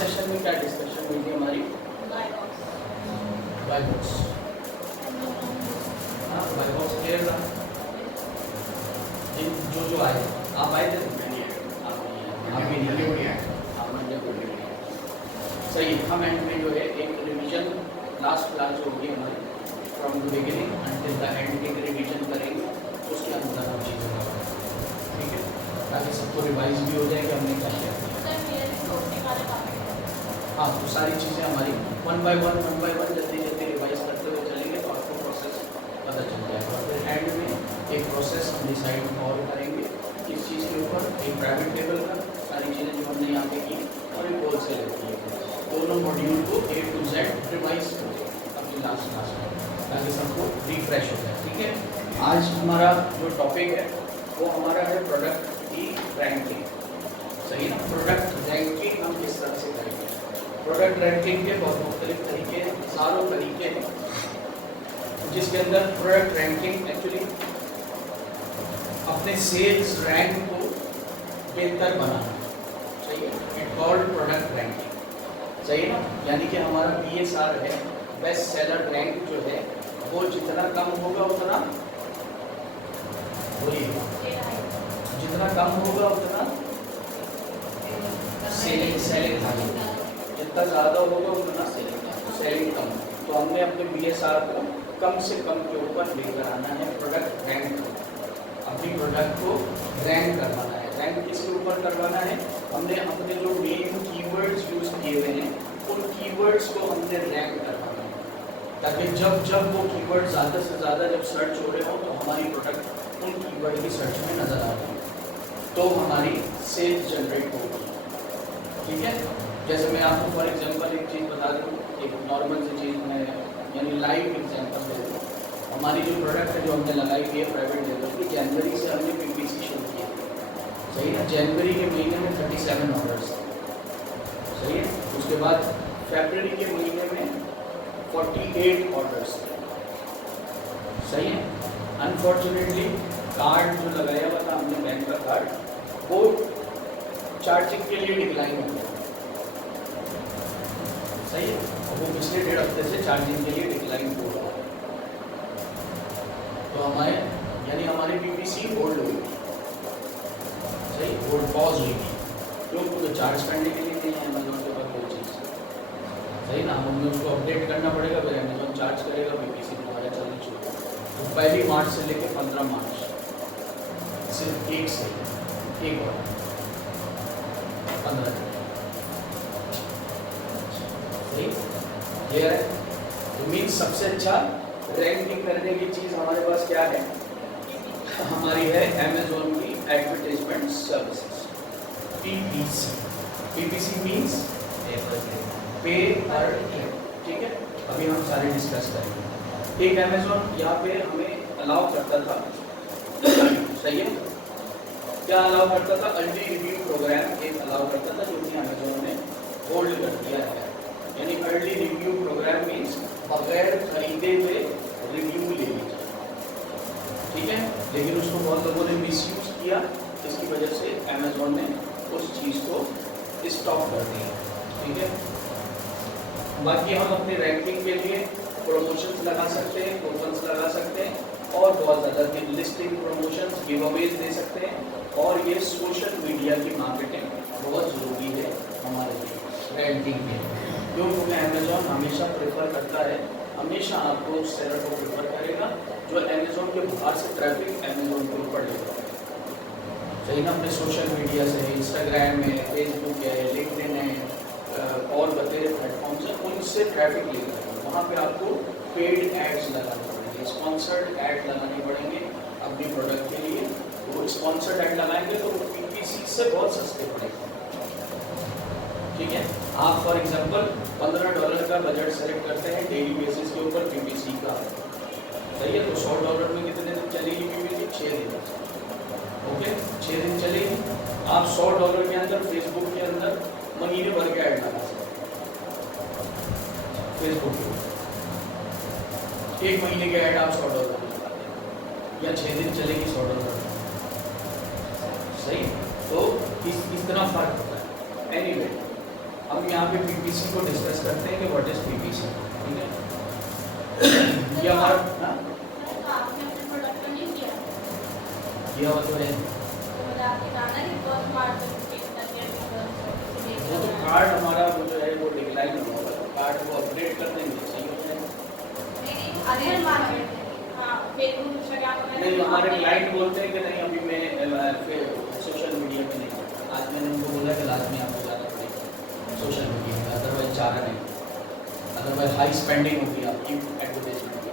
Session में क्या discussion हुई थी हमारी? Buy box. हाँ, बाय बॉक्स क्लियर था। जो आए आप आए थे? आप भी नहीं आए। सही। हम एंड में जो है एक रिवीजन लास्ट क्लास जो होगी हमारी from the beginning until the end एक रिवीजन करेंगे, उसके अंदर हम चीज़ें करेंगे, ठीक है, ताकि सबको रिवाइज भी हो जाए कि हमने क्या किया। हाँ, तो सारी चीज़ें हमारी वन बाय वन जल्दी जल्दी रिवाइज करते हुए चलेंगे तो आपको प्रोसेस पता चल जाएगा। और फिर एंड में एक प्रोसेस हम डिसाइड और करेंगे इस चीज़ के ऊपर, एक प्राइवेट लेवल का सारी चीज़ें जो हमने यहाँ पे की और एक होलसेल की, दोनों मॉड्यूल को A to Z रिवाइज करेंगे अपनी लास्ट क्लास में, ताकि सबको रिफ्रेश हो जाए, ठीक है। आज हमारा जो टॉपिक है वो हमारा है प्रोडक्ट की रैंकिंग, सही ना। प्रोडक्ट रैंकिंग हम किस तरह से करेंगे? प्रोडक्ट रैंकिंग के बहुत मुख्तलिफ तरीके, सारों तरीके हैं, जिसके अंदर प्रोडक्ट रैंकिंग एक्चुअली अपने सेल्स रैंक को बेहतर बनाना, सही है। इट कॉल्ड प्रोडक्ट रैंकिंग, सही है ना। यानी कि हमारा BSR है, बेस्ट सेलर रैंक जो है वो जितना कम होगा उतना, जितना कम होगा उतना सेलिंग जितना ज़्यादा होगा उतना सेलिंग कम। तो हमने अपने BSR को कम से कम के ऊपर लेकर आना है, प्रोडक्ट रैंक को, अपनी प्रोडक्ट को रैंक करवाना है। रैंक किसके ऊपर करवाना है? हमने अपने जो मेन कीवर्ड्स यूज किए हुए हैं उन कीवर्ड्स को हमने रैंक करवाना है, ताकि जब जब वो कीवर्ड ज़्यादा से ज़्यादा जब सर्च हो रहे हो तो हमारी प्रोडक्ट उन कीवर्ड की सर्च में नज़र आ रही है, तो हमारी सेल्स जनरेट होगी, ठीक है। जैसे मैं आपको फॉर एग्जांपल एक चीज़ बता दूँ, एक नॉर्मल सी चीज़ मैं यानी लाइव एग्जांपल दे दूँ। हमारी जो प्रोडक्ट है जो हमने लगाई हुई है प्राइवेट लेवल की, जनवरी से हमने PPC शुरू किया, सही है। जनवरी के महीने में 37 ऑर्डर्स, सही है। उसके बाद फरवरी के महीने में 48 ऑर्डर्स, सही है। अनफॉर्चुनेटली कार्ड जो लगाया हुआ था हमने बैंक का कार्ड, वो चार्जिंग के लिए डिक्लाइन हो गया, सही है। और वो पिछले 1.5 हफ्ते से चार्जिंग के लिए डिक्लाइन हो रहा है, तो हमारे यानी हमारी PPC होल्ड हुई, सही, होल्ड पॉज हुई थी, क्यों? तो चार्ज करने के लिए नहीं है अमेजोन के पास कोई चीज़, सही ना। हमें उसको अपडेट करना पड़ेगा, फिर अमेजोन चार्ज करेगा, PPC दोबारा चलनी शुरू। तो 1 मार्च से लेकर 15 मार्च सिर्फ एक और 15 सही क्लियर है। तो मीन्स सबसे अच्छा रैंकिंग करने की चीज़ हमारे पास क्या है? हमारी है अमेजोन की एडवर्टाइजमेंट सर्विसेज, PPC मीन्स पे पर क्लिक, ठीक है। अभी हम सारे डिस्कस करेंगे। एक अमेजोन यहाँ पे हमें अलाउ करता था, सही है, क्या अलाउ करता था? अर्ली रिव्यू प्रोग्राम एक अलाउ करता था, जो कि अमेजोन ने होल्ड कर दिया है। यानी अर्ली रिव्यू प्रोग्राम मीन्स बगैर खरीदे हुए रिव्यू ले लीजिए, ठीक है। लेकिन उसको बहुत लोगों ने मिसयूज किया, इसकी वजह से अमेजोन ने उस चीज़ को स्टॉप कर दिया, ठीक है। बाकी हम अपने रैंकिंग के लिए प्रमोशंस लगा सकते हैं, कूपन्स लगा सकते हैं, और बहुत ज़्यादा लिस्टिंग प्रमोशंस, गिव अवेज दे सकते हैं। और ये सोशल मीडिया की मार्केटिंग बहुत ज़रूरी है हमारे लिए रैंकिंग में, क्योंकि अमेजोन हमेशा प्रेफर करता है, हमेशा आपको उस सेलर को प्रेफर करेगा जो अमेजोन के बाहर से ट्रैफिक अमेजोन के ऊपर लेगा, सही ना। अपने सोशल मीडिया से, इंस्टाग्राम है, फेसबुक है, लिंक्डइन है, और बतेरे प्लेटफॉर्म्स हैं, उनसे ट्रैफिक लेगा। वहाँ पे आपको पेड एड्स लगाने पड़ेंगे, स्पॉन्सर्ड एड लगाने पड़ेंगे अपनी प्रोडक्ट के लिए। वो स्पॉन्सर्ड एड लगाएंगे तो वो PPC से बहुत सस्ते पड़ेंगे, ठीक है। आप फॉर एग्जांपल $15 का बजट सेलेक्ट करते हैं डेली बेसिस के ऊपर PPC का, सही है। तो $100 में कितने दिन चलेगी PPC? 6 दिन, ओके, 6 दिन चलेगी। आप $100 के अंदर फेसबुक के अंदर महीने भर के ऐड लगा सकते हैं, फेसबुक के 1 महीने के ऐड आप $100 लगाते हैं, या 6 दिन चलेगी $100, सही। तो इस तरह फर्क होता है। एनीवे अब यहाँ पे पीपीसी को डिस्कस करते हैं कि व्हाट इज पीपीसी, ठीक है। ये हमारा आपने अपने प्रोडक्ट को नहीं किया किया हुआ तो है, तो मुझे आपके जाना कि बहुत मार्क वो तो कार्ड हमारा वो जो है वो डिक्लाइन होगा, तो कार्ड को अपडेट कर देंगे, सही हो जाएगा। अरे मार्केट हाँ फेसबुक इंस्टाग्राम पे नहीं, हमारे क्लाइंट बोलते हैं कि नहीं अभी मैं सोशल मीडिया में नहीं, आज मैंने उनको बोला कि लाजमी आपको जाना पड़ेगा सोशल मीडिया में, अदरवाइज चारा नहीं, अदरवाइज हाई स्पेंडिंग होगी आपकी एडवर्टाइजमेंट की।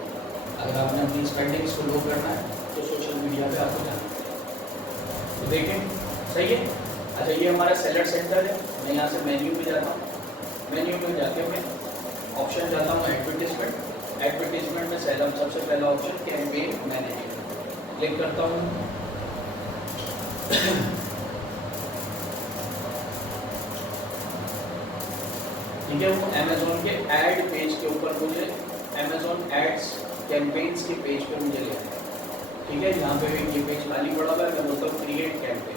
अगर आपने अपनी स्पेंडिंग्स को लो करना है तो सोशल मीडिया पे आपको जाना है। तो देखें सही है। अच्छा ये हमारा सेलर सेंटर है, मैं यहाँ से मेन्यू पे जाता हूँ, मेन्यू में जाके मैं ऑप्शन जाता हूँ एडवर्टीजमेंट, एडवर्टीजमेंट में सबसे पहला ऑप्शन कैंपेन मैनेजर, क्लिक करता हूँ। ठीक है, वो अमेजोन के एड पेज के ऊपर मुझे अमेजोन एड्स कैंपेन्स के पेज पे मुझे ले आया है। ठीक है, यहाँ पे ये पेज खाली पड़ा हुआ है, मैं बोलता हूँ क्रिएट कैंपेन,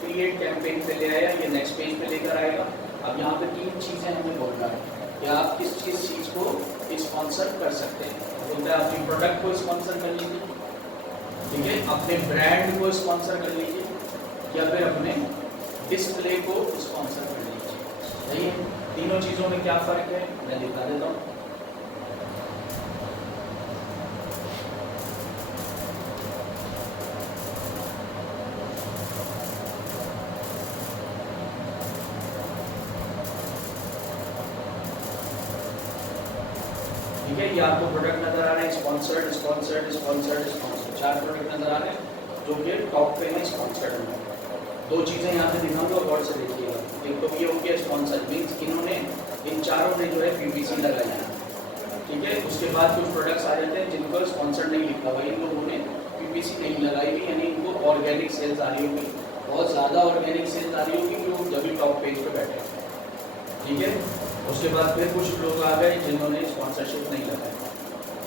क्रिएट कैंपेन पे ले आया, ये नेक्स्ट पेज पे लेकर आएगा। अब यहाँ पे 3 चीज़ें हमें बोलना है कि आप किस चीज़ को स्पॉन्सर कर सकते हैं। बोलता है अपनी प्रोडक्ट को स्पॉन्सर कर लीजिए, ठीक है, अपने ब्रांड को स्पॉन्सर कर लीजिए, या फिर अपने डिस्प्ले को स्पॉन्सर कर लीजिए। सही है, तीनों चीज़ों में क्या फ़र्क है मैं दिखा देता हूँ। ठीक है, ये आपको प्रोडक्ट नजर आ रहे हैं, sponsored sponsored sponsored sponsored, 4 product नजर आ रहे हैं जो कि टॉप पे हैं स्पॉन्सर्ड में। 2 चीज़ें यहाँ पे दिखाऊंगा, गौर से देखिएगा। एक तो ये हो गया स्पॉन्सर, मीन्स इन्होंने इन चारों ने जो है पीपीसी लगाई है, ठीक है। उसके बाद कुछ प्रोडक्ट्स आ जाते हैं जिन पर स्पॉन्सर्ड नहीं लिखा हुआ, इन लोगों ने पीपीसी नहीं लगाई हुई, यानी इनको ऑर्गेनिक सेल्स आ रही होगी, बहुत ज़्यादा ऑर्गेनिक सेल्स आ रही होगी कि वो जब भी टॉप पेज पर बैठे, ठीक है। उसके बाद फिर कुछ लोग आ गए जिन्होंने स्पॉन्सरशिप नहीं लगाया,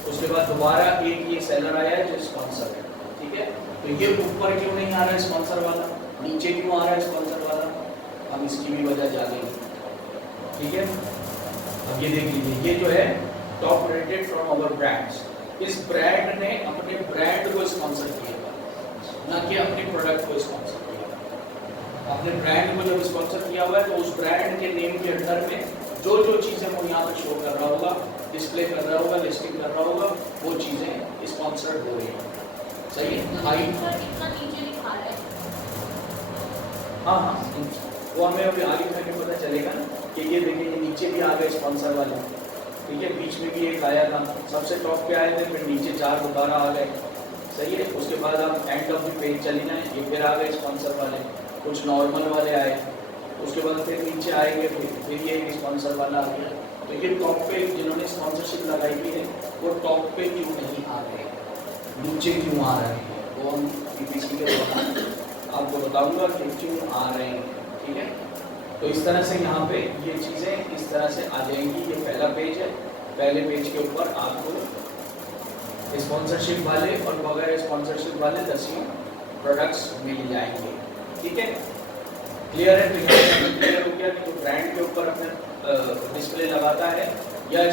उसके बाद दोबारा एक ये सेलर आया है जो स्पॉन्सर है, ठीक है। तो ये ऊपर क्यों नहीं आ रहा है स्पॉन्सर वाला, नीचे क्यों आ रहा है स्पॉन्सर वाला, हम इसकी भी वजह जानेंगे, ठीक है। अब ये देख लीजिए, ये जो है top rated from our brands, इस ब्रांड ने अपने ब्रांड को स्पॉन्सर किया, ना कि अपने प्रोडक्ट को स्पॉन्सर किया। अपने ब्रांड को जब स्पॉन्सर किया हुआ है तो उस ब्रांड के नेम के अंदर में जो चीज़ें वो यहाँ पर शो कर रहा होगा, डिस्प्ले कर रहा होगा, लिस्टिंग कर रहा होगा, वो चीज़ें स्पॉन्सर्ड हो रही हैं। सही है, हाई इतना नीचे लिखा है। हाँ, वो हमें अभी आगे करके पता चलेगा ना कि ये देखिए ये नीचे भी आ गए स्पॉन्सर वाले, ठीक है, बीच में भी एक आया था, सबसे टॉप पे आए थे, फिर नीचे 4 दोबारा आ गए। सही है, उसके बाद आप एंड ऑफ द पेज चले जाएँ, ये फिर आ गए स्पॉन्सर वाले, कुछ नॉर्मल वाले आए, उसके बाद फिर नीचे आएंगे, फिर ये एक स्पॉन्सर वाला आ गया। तो ये टॉप पे जिन्होंने स्पॉन्सरशिप लगाई हुई है वो टॉप पे क्यों नहीं आ रहे, नीचे क्यों आ रहे हैं, वो हम पीपीसी के दौरान आपको बताऊंगा कि क्यों आ रहे हैं, ठीक है। तो इस तरह से यहाँ पे ये चीज़ें इस तरह से आ जाएंगी। ये पहला पेज है, पहले पेज के ऊपर आपको स्पॉन्सरशिप वाले और बगैर स्पॉन्सरशिप वाले 10 प्रोडक्ट्स मिल जाएंगे, ठीक है। क्लियर है, क्लियर हो गया कि जो ब्रांड के ऊपर अपने डिस्प्ले लगाता है या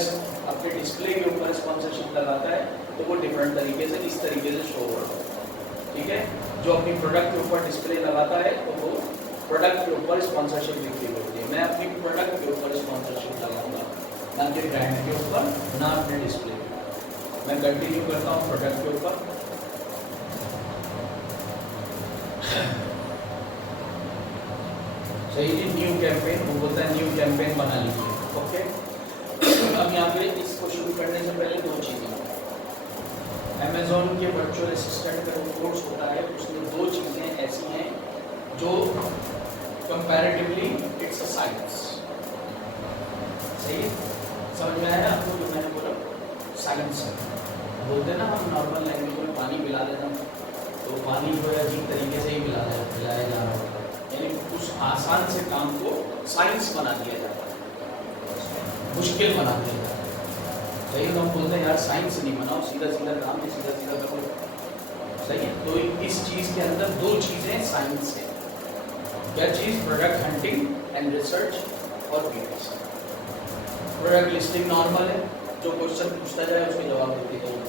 अपने डिस्प्ले के ऊपर स्पॉन्सरशिप लगाता है तो वो डिफरेंट तरीके से इस तरीके से शो होगा, ठीक है। जो अपनी प्रोडक्ट के ऊपर डिस्प्ले लगाता है तो वो प्रोडक्ट के ऊपर स्पॉन्सरशिप लिखी होती है। मैं अपनी प्रोडक्ट के ऊपर स्पॉन्सरशिप लगाऊंगा, ना कि ब्रांड के ऊपर, ना अपने डिस्प्ले के ऊपर। मैं कंटिन्यू करता हूँ प्रोडक्ट के ऊपर। सही जी, न्यू कैंपेन, वो बोलता है न्यू कैंपेन बना लीजिए, ओके। अब यहाँ पे इसको शुरू करने से पहले 2 चीज़ें, अमेज़ॉन के वर्चुअल असिस्टेंट का जो कोर्स होता है उसमें 2 चीज़ें ऐसी हैं जो कंपैरेटिवली इट्स अ साइंस। सही है, समझ में आया आपको जो मैंने बोला, साइंस बोलते हैं ना हम नॉर्मल लैंग्वेज में पानी पिला देना, तो पानी जो है अजीब तरीके से ही पिलाया जा रहा होता है, यानी उस आसान से काम को साइंस बना दिया जाता है, मुश्किल बना दिया जाता है। सही है, हम बोलते हैं यार साइंस नहीं बनाओ, सीधा सीधा काम है, सीधा सीधा करो। सही है, तो इस चीज़ के अंदर 2 चीज़ें साइंस है। क्या चीज? प्रोडक्ट हंटिंग एंड रिसर्च और पीपीसी। प्रोडक्ट लिस्टिंग नॉर्मल है, जो क्वेश्चन पूछता जाए उसके जवाब देते जाइए,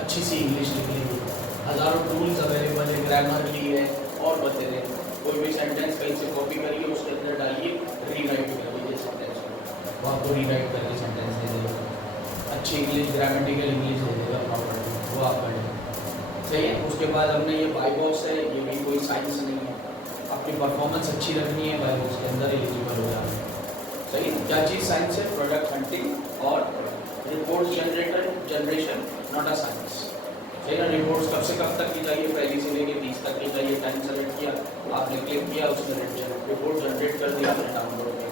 अच्छी सी इंग्लिश लिख लीजिए, हजारों टूल्स अवेलेबल है, ग्रामर ली है और बतेरे, कोई भी सेंटेंस कहीं से कॉपी करिए उसके अंदर डालिए, रीराइट कर लीजिए सेंटेंस को, वो आपको रीराइट करके सेंटेंस दे देगा, अच्छी इंग्लिश ग्रामेटिकल इंग्लिश दे देगा प्रॉपर्ली, वो आप पढ़ें। सही है। उसके बाद हमने ये बाई बॉक्स है, ये भी कोई साइंस नहीं है, आपकी परफॉर्मेंस अच्छी रखनी है, बाई बॉक्स के अंदर एलिजिबल हो जाना है। सही है। क्या चीज़ साइंस है? प्रोडक्ट हंटिंग और report generation, not a science. सही ना। रिपोर्ट्स कब से कब तक की चाहिए? पहली से लेकर 30 तक की चाहिए। टाइम सेलेक्ट किया, आपने क्लिक किया, उसने रिपोर्ट जनरेट कर दिया, आपने डाउनलोड किया।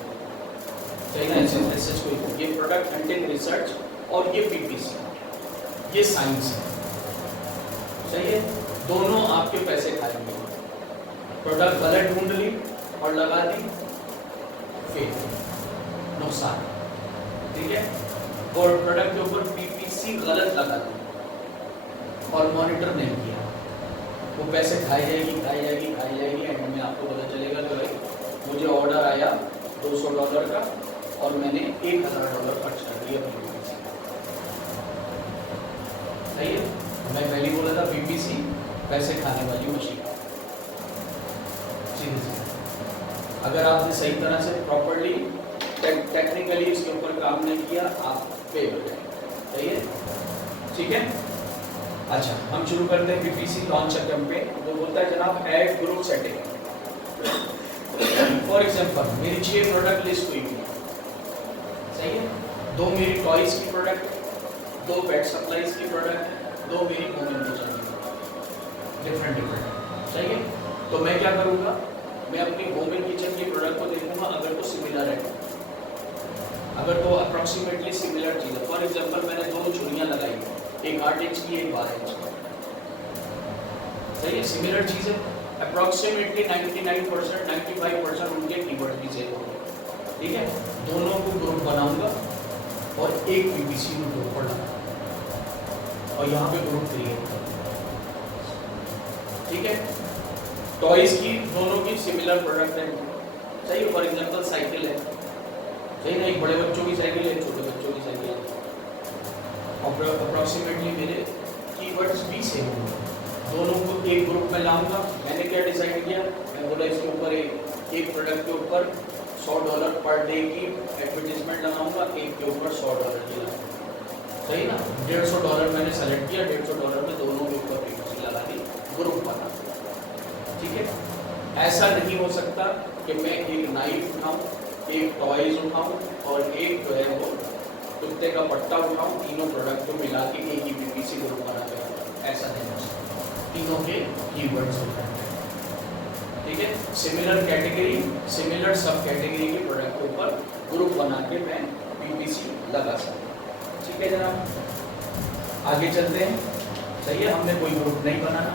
सही ना। ऐसे कोई ये प्रोडक्ट हंटिंग रिसर्च और ये पीपीसी, ये साइंस है। सही है। दोनों आपके पैसे खाएंगे। प्रोडक्ट गलत ढूंढ ली और लगा दी, फेल, नुकसान। ठीक है। और प्रोडक्ट के ऊपर पीपीसी गलत लगा दी और मॉनिटर नहीं किया, वो पैसे खाई जाएगी, एंड में आपको पता चलेगा कि भाई मुझे ऑर्डर आया $200 का और मैंने $1000 खर्च कर दिया पीपीसी। सही है। मैं पहले बोला था पीपीसी पैसे खाने वाली मशीन। अगर आपने सही तरह से प्रॉपर्ली टेक्निकली इसके ऊपर काम नहीं किया, आप फेल हो जाएंगे। सही है। ठीक है। अच्छा, हम शुरू करते हैं पीपीसी लॉन्च अ कैंपेन। वो बोलता है जनाब add group setting. For example मेरी 6 प्रोडक्ट लिस्ट हुई है। सही है। 2 मेरी टॉयज की प्रोडक्ट, 2 पेट सप्लाईज की प्रोडक्ट, 2 मेरी होम किचन की, डिफरेंट। सही है। तो मैं क्या करूँगा? मैं अपनी होम एंड किचन की प्रोडक्ट को देखूंगा, अगर तो सिमिलर है, अगर तो अप्रॉक्सीमेटली सिमिलर चीज़ है। फॉर एग्जांपल मैंने 2 छुरियाँ लगाई, एक 8 इंच की, एक 12 इंच की। सही है। सिमिलर चीज़ है, अप्रॉक्सीमेटली 99%, 95% उनके कीवर्ड भी सेम होंगे। ठीक है। दोनों को ग्रुप बनाऊंगा और एक पीपीसी में ग्रुप पर लगाऊंगा और यहाँ पे ग्रुप क्रिएट करूँगा। ठीक है। टॉयज की दोनों की सिमिलर प्रोडक्ट है। सही है। फॉर एग्जांपल साइकिल है। सही ना। एक बड़े बच्चों की साइकिल है, एक छोटे बच्चों की साइकिल है। अप्रॉक्सीमेटली मेरे कीवर्ड्स भी सेम होंगे। दोनों को एक ग्रुप में लाऊंगा। मैंने क्या डिसाइड किया? मैं बोला इसके ऊपर एक प्रोडक्ट के ऊपर $100 पर डे की एडवर्टीजमेंट लगाऊंगा, एक के ऊपर $100 की लगाऊंगा। सही ना। $150 मैंने सेलेक्ट किया, $150 में दोनों के ऊपर पीपीसी लगा दी, ग्रुप बना। ठीक है। ऐसा नहीं हो सकता कि मैं एक नाइफ उठाऊं, एक टॉयज उठाऊं और एक जो है वो कुत्ते का पट्टा उठाऊं, तीनों प्रोडक्ट को मिला के एक ही पीपीसी ग्रुप बना के। ऐसा नहीं हो सकता। तीनों के कीवर्ड्स होते हैं। ठीक है। सिमिलर कैटेगरी, सिमिलर सब कैटेगरी के प्रोडक्ट के ऊपर ग्रुप बना के मैं पीपीसी लगा सकता हूँ। ठीक है जनाब। आगे चलते हैं। सही है। हमने कोई ग्रुप नहीं बनाना,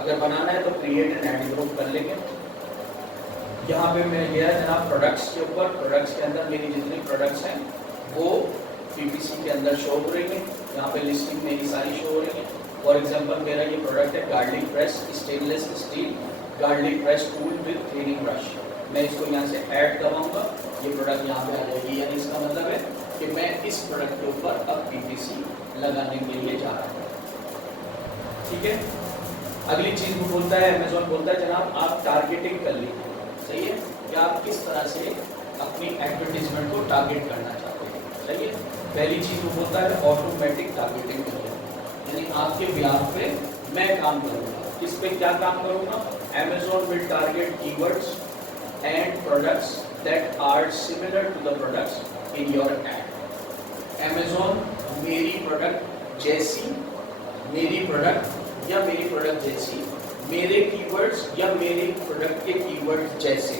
अगर बनाना है तो क्रिएट एंड ऐड ग्रुप कर लेंगे। यहाँ पे मैं गया जनाब प्रोडक्ट्स के ऊपर। प्रोडक्ट्स के अंदर मेरी जितनी प्रोडक्ट्स हैं वो पीपीसी के अंदर शो हो रही है। यहाँ पे लिस्टिंग मेरी सारी शो हो रही है। फॉर एग्जांपल मेरा ये प्रोडक्ट है garlic press stainless steel garlic press tool with cleaning brush. मैं इसको यहाँ से ऐड करवाऊंगा, ये प्रोडक्ट यहाँ पे आ जाएगी। यानी इसका मतलब है कि मैं इस प्रोडक्ट के ऊपर अब पीपीसी लगाने के लिए जा रहा हूँ। ठीक है। अगली चीज वो बोलता है, अमेज़न बोलता है जनाब आप टारगेटिंग कर लीजिए। सही है। कि आप किस तरह से अपनी एडवर्टीजमेंट को टारगेट करना चाहते हैं। सही है। पहली चीज वो बोलता है ऑटोमेटिक टारगेटिंग करिए, यानी आपके बिहाफ पे मैं काम करूँगा। किस पे क्या काम करूँगा? Amazon will target keywords and products that are similar to the products in your ad. Amazon मेरी प्रोडक्ट जैसी, मेरी प्रोडक्ट या मेरी प्रोडक्ट जैसी, मेरे कीवर्ड्स या मेरे प्रोडक्ट के कीवर्ड्स जैसे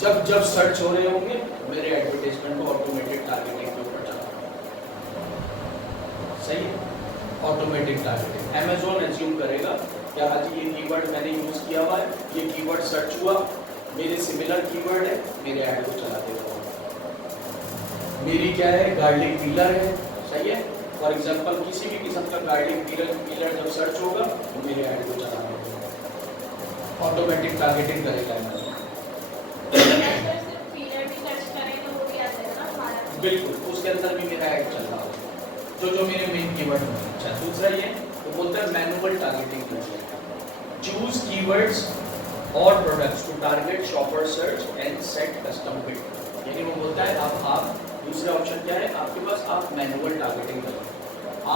जब जब सर्च हो रहे होंगे मेरे एडवर्टाइजमेंट को ऑटोमेटिक टारगेटिंग के ऊपर चला। सही है। ऑटोमेटिक टारगेटिंग Amazon एज्यूम करेगा क्या आज ये कीवर्ड मैंने यूज किया हुआ है, ये कीवर्ड सर्च हुआ, मेरे सिमिलर कीवर्ड है, मेरे ऐड को चला देगा। मेरी क्या है? गार्लिक पीलर है। सही है। फॉर एग्जांपल किसी भी किस्म का गार्लिक पीलर जब सर्च होगा तो मेरे ऐड को चला देगा। ऑटोमेटिक टारगेटिंग करेगा Amazon। अगर सिर्फ पीरियड भी सर्च करें तो वो भी आ जाएगा ना हमारा। बिल्कुल, उसके अंदर भी मेरा ऐड चल रहा है जो मेरे मेन कीवर्ड होंगे। अच्छा, दूसरा ये तो बोलता है मैनुअल टारगेटिंग करिए। Choose keywords or products to target shopper search and set custom bid. यानी वो बोलता है आप दूसरा ऑप्शन क्या है आपके पास, आप मैनुअल टारगेटिंग करें।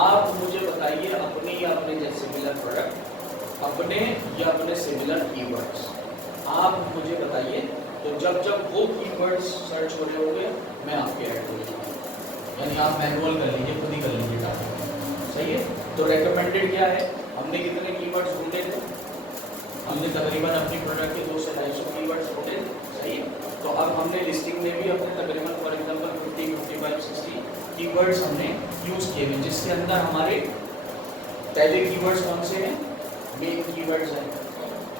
आप मुझे बताइए अपने या अपने जैसे सिमिलर प्रोडक्ट, अपने या अपने सिमिलर कीवर्ड्स आप मुझे बताइए। तो जब जब वो कीवर्ड्स सर्च हो रहे होंगे मैं आपके ऐड करूँगा। यानी आप मैनुअल कर लीजिए, खुद ही कर लीजिए टारगेटिंग। सही है। तो रेकमेंडेड क्या है, हमने कितने कीवर्ड्स ढूंढे थे, हमने तकरीबन अपनी प्रोडक्ट के 200 से 250 कीवर्ड्स ढूंढे। सही है। तो अब हमने लिस्टिंग में भी अपने तकरीबन फॉर एग्जांपल 50, 55, 60 कीवर्ड्स हमने यूज़ किए हैं, जिसके अंदर हमारे पहले कीवर्ड्स कौन से हैं, मेन कीवर्ड्स हैं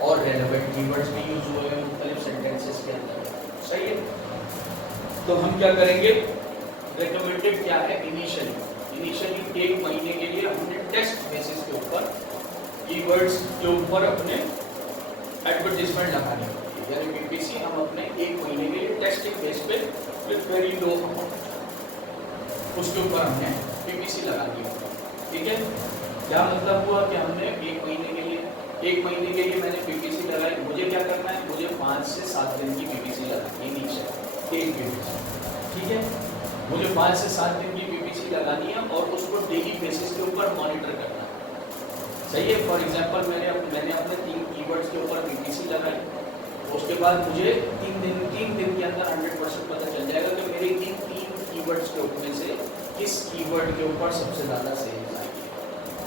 और रेलेवेंट कीवर्ड्स भी यूज हुए हैं मुख्तलिफ सेंटेंसेस के अंदर। सही है। तो हम क्या करेंगे, रिकमेंडेड क्या है, इनिशियली 1 महीने के लिए हमने टेस्ट बेसिस के ऊपर कीवर्ड्स के ऊपर अपने एडवर्टाइजमेंट लगानी होती है। यानी पीपीसी हम अपने 1 महीने के लिए टेस्टिंग बेस पे विद वेरी लो अमाउंट उसके ऊपर हमने पीपीसी लगानी होती है। ठीक है। क्या मतलब हुआ कि हमने 1 महीने के लिए मैंने पीपीसी लगाई। मुझे क्या करना है, मुझे 5 से 7 दिन की पीपीसी लगानी है नीचे एक पीपीसी। ठीक है। मुझे 5 से 7 दिन की पीपीसी लगानी है और उसको डेली बेसिस के ऊपर मॉनिटर करना है। सही है। फॉर एग्जांपल मैंने अपने 3 कीवर्ड्स के ऊपर पीपीसी लगाई, उसके बाद मुझे 3 दिन के अंदर 100% पता चल जाएगा कि मेरे इन 3 कीवर्ड्स के ऊपर से किस कीवर्ड के ऊपर सबसे ज़्यादा सेल्स आई है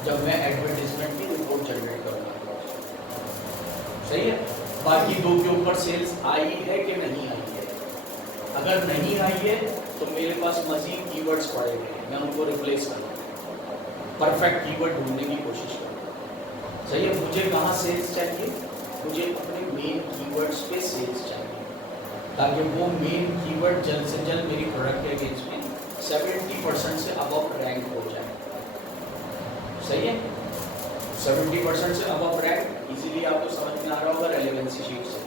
जब मैं एडवर्टाइजमेंट की रिपोर्ट जनरेट करूँगा। सही है। बाकी 2 के ऊपर सेल्स आई है कि नहीं आई है। अगर नहीं आई है तो मेरे पास मजीद कीवर्ड्स पड़े हैं, मैं उनको रिप्लेस करूँगा, परफेक्ट कीवर्ड ढूंढने की कोशिश करूँगा। सही है। मुझे कहाँ सेल्स चाहिए, मुझे अपने मेन कीवर्ड्स पे सेल्स चाहिए ताकि वो मेन कीवर्ड जल्द से जल्द मेरी प्रोडक्ट के अगेंस्ट में 70% से अबव रैंक हो जाए। सही है। 70% से अबव रैंक इजीली आपको समझ में आ रहा होगा रेलेवेंसी शीट से।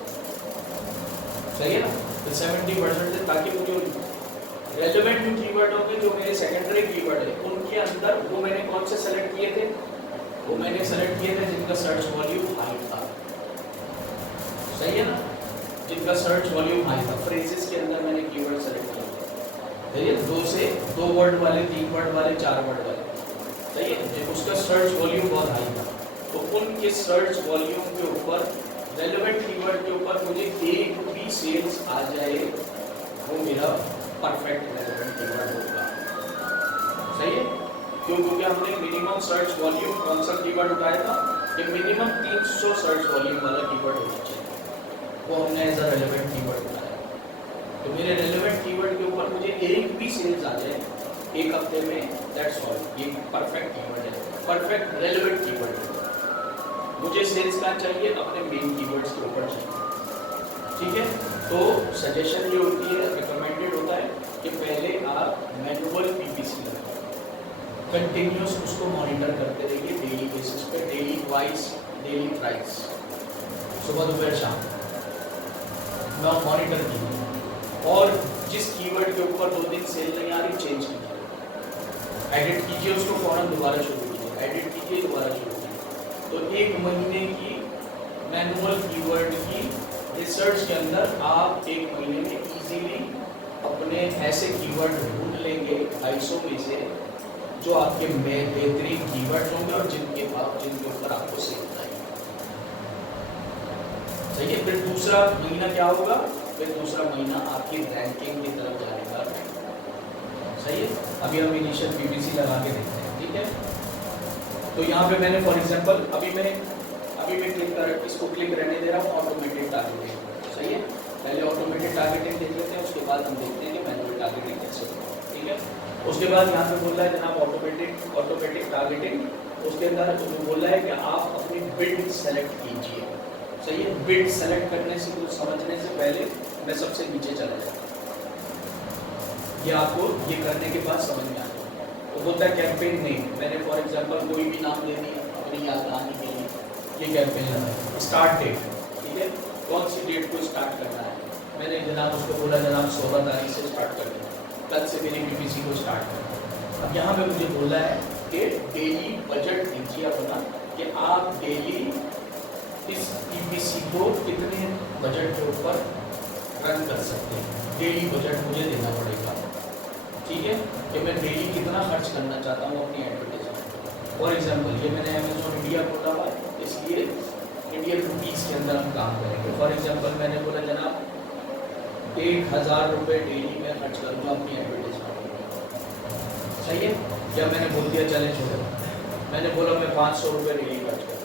सही है ना। तो 70% से, ताकि मुझे रेलेवेंट जो कीवर्ड होंगे जो मेरे सेकेंडरी कीवर्ड है उनके अंदर वो मैंने कौन से सेलेक्ट किए थे, वो मैंने सेलेक्ट किए थे जिनका सर्च वॉल्यूम हाई था। सही है ना। जिनका सर्च वॉल्यूम हाई था, फ्रेजेस के अंदर मैंने कीवर्ड सेलेक्ट किए। सही है। 2 से 2 वर्ड वाले, 3 वर्ड वाले, 4 वर्ड वाले। सही है। उसका सर्च वॉल्यूम बहुत हाई था, तो उनके सर्च वॉल्यूम के ऊपर रेलेवेंट कीवर्ड के ऊपर मुझे एक भी सेल्स आ जाए वो मेरा परफेक्ट रेलेवेंट कीवर्ड होगा। सही है। क्योंकि हमने मिनिमम सर्च वॉल्यूम कौन सा कीवर्ड उठाया था कि मिनिमम 300 सर्च वॉल्यूम वाला कीवर्ड होना चाहिए, वो हमने एज अ रेलेवेंट कीवर्ड उठाया। तो मेरे रेलेवेंट कीवर्ड के ऊपर मुझे एक भी सेल्स आ जाए 1 हफ्ते में, दैट्स ऑल, ये परफेक्ट कीवर्ड है, परफेक्ट रेलेवेंट कीवर्ड है। मुझे सेल्स का चाहिए, अपने मेन कीवर्ड्स के ऊपर चाहिए। ठीक है। तो सजेशन ये होती है, रिकमेंडेड होता है कि पहले आप मैनुअल पीपीसी लगाएं, कंटिन्यूस उसको मॉनिटर करते रहिए डेली बेसिस पे, डेली ट्वाइस, डेली थ्राइस, सुबह दोपहर शाम मैं मॉनिटर कीजिए। और जिस कीवर्ड के ऊपर 2 दिन सेल नहीं आ रही, चेंज कीजिए, एडिट कीजिए, उसको फौरन दोबारा शुरू कीजिए, एडिट कीजिए, दोबारा शुरू कीजिए। तो 1 महीने की मैनुअल कीवर्ड की रिसर्च के अंदर आप 1 महीने में इजीली अपने ऐसे कीवर्ड ढूंढ लेंगे 250 में से जो आपके बेहतरीन कीवर्ड होंगे और जिनके ऊपर आपको सेल आएगी। सही है। फिर दूसरा महीना क्या होगा, फिर दूसरा महीना आपकी रैंकिंग की तरफ जाएगा। सही है। अभी हम इनिशियल पीपीसी लगा के देखते हैं। ठीक है। तो यहाँ पे मैंने फॉर एग्जांपल अभी मैं इसको क्लिक रहने दे रहा हूँ ऑटोमेटेड टारगेटिंग। सही है। पहले ऑटोमेटेड टारगेटिंग देख लेते हैं, उसके बाद हम देखते हैं कि मैनुअल टारगेटिंग कैसे होगा। ठीक है। उसके बाद यहाँ पे बोल रहा है जनाब ऑटोमेटिक टारगेटिंग, उसके अंदर बोल रहा है कि आप अपनी बिड सेलेक्ट कीजिए। सही है। बिड सेलेक्ट करने से, कुछ समझने से पहले मैं सबसे नीचे चला जाता हूँ, ये आपको ये करने के बाद समझ में आता है। तो बोलता है कैंपेन नेम, मैंने फॉर एग्जांपल कोई भी नाम ले दिया अपनी याद आने के लिए, ये कैंपेन लगाए। स्टार्ट डेट, है कौन सी डेट को स्टार्ट करना है। मैंने जनाब उसको बोला जनाब 16 तारीख से स्टार्ट कर दें, कल से मेरी पीपीसी को स्टार्ट करना। अब यहाँ पे मुझे बोला है कि डेली बजट दीजिए अपना कि आप डेली इस पीपीसी को कितने बजट के ऊपर रन कर सकते हैं। डेली बजट मुझे देना पड़ेगा, ठीक है, कि मैं डेली कितना खर्च करना चाहता हूँ अपनी एडवर्टाइजमेंट। फॉर एग्जांपल ये मैंने अमेजोन इंडिया खोला हुआ है, इसलिए इंडियन रुपीज़ के अंदर हम काम करेंगे। फॉर एग्जांपल मैंने बोला जनाब 1000 रुपये डेली मैं खर्च करूँगा अपनी एडवर्टाइजमेंट, सही है। या मैंने बोल दिया चले छोड़ो, मैंने बोला मैं 500 रुपये डेली खर्च करूँगा,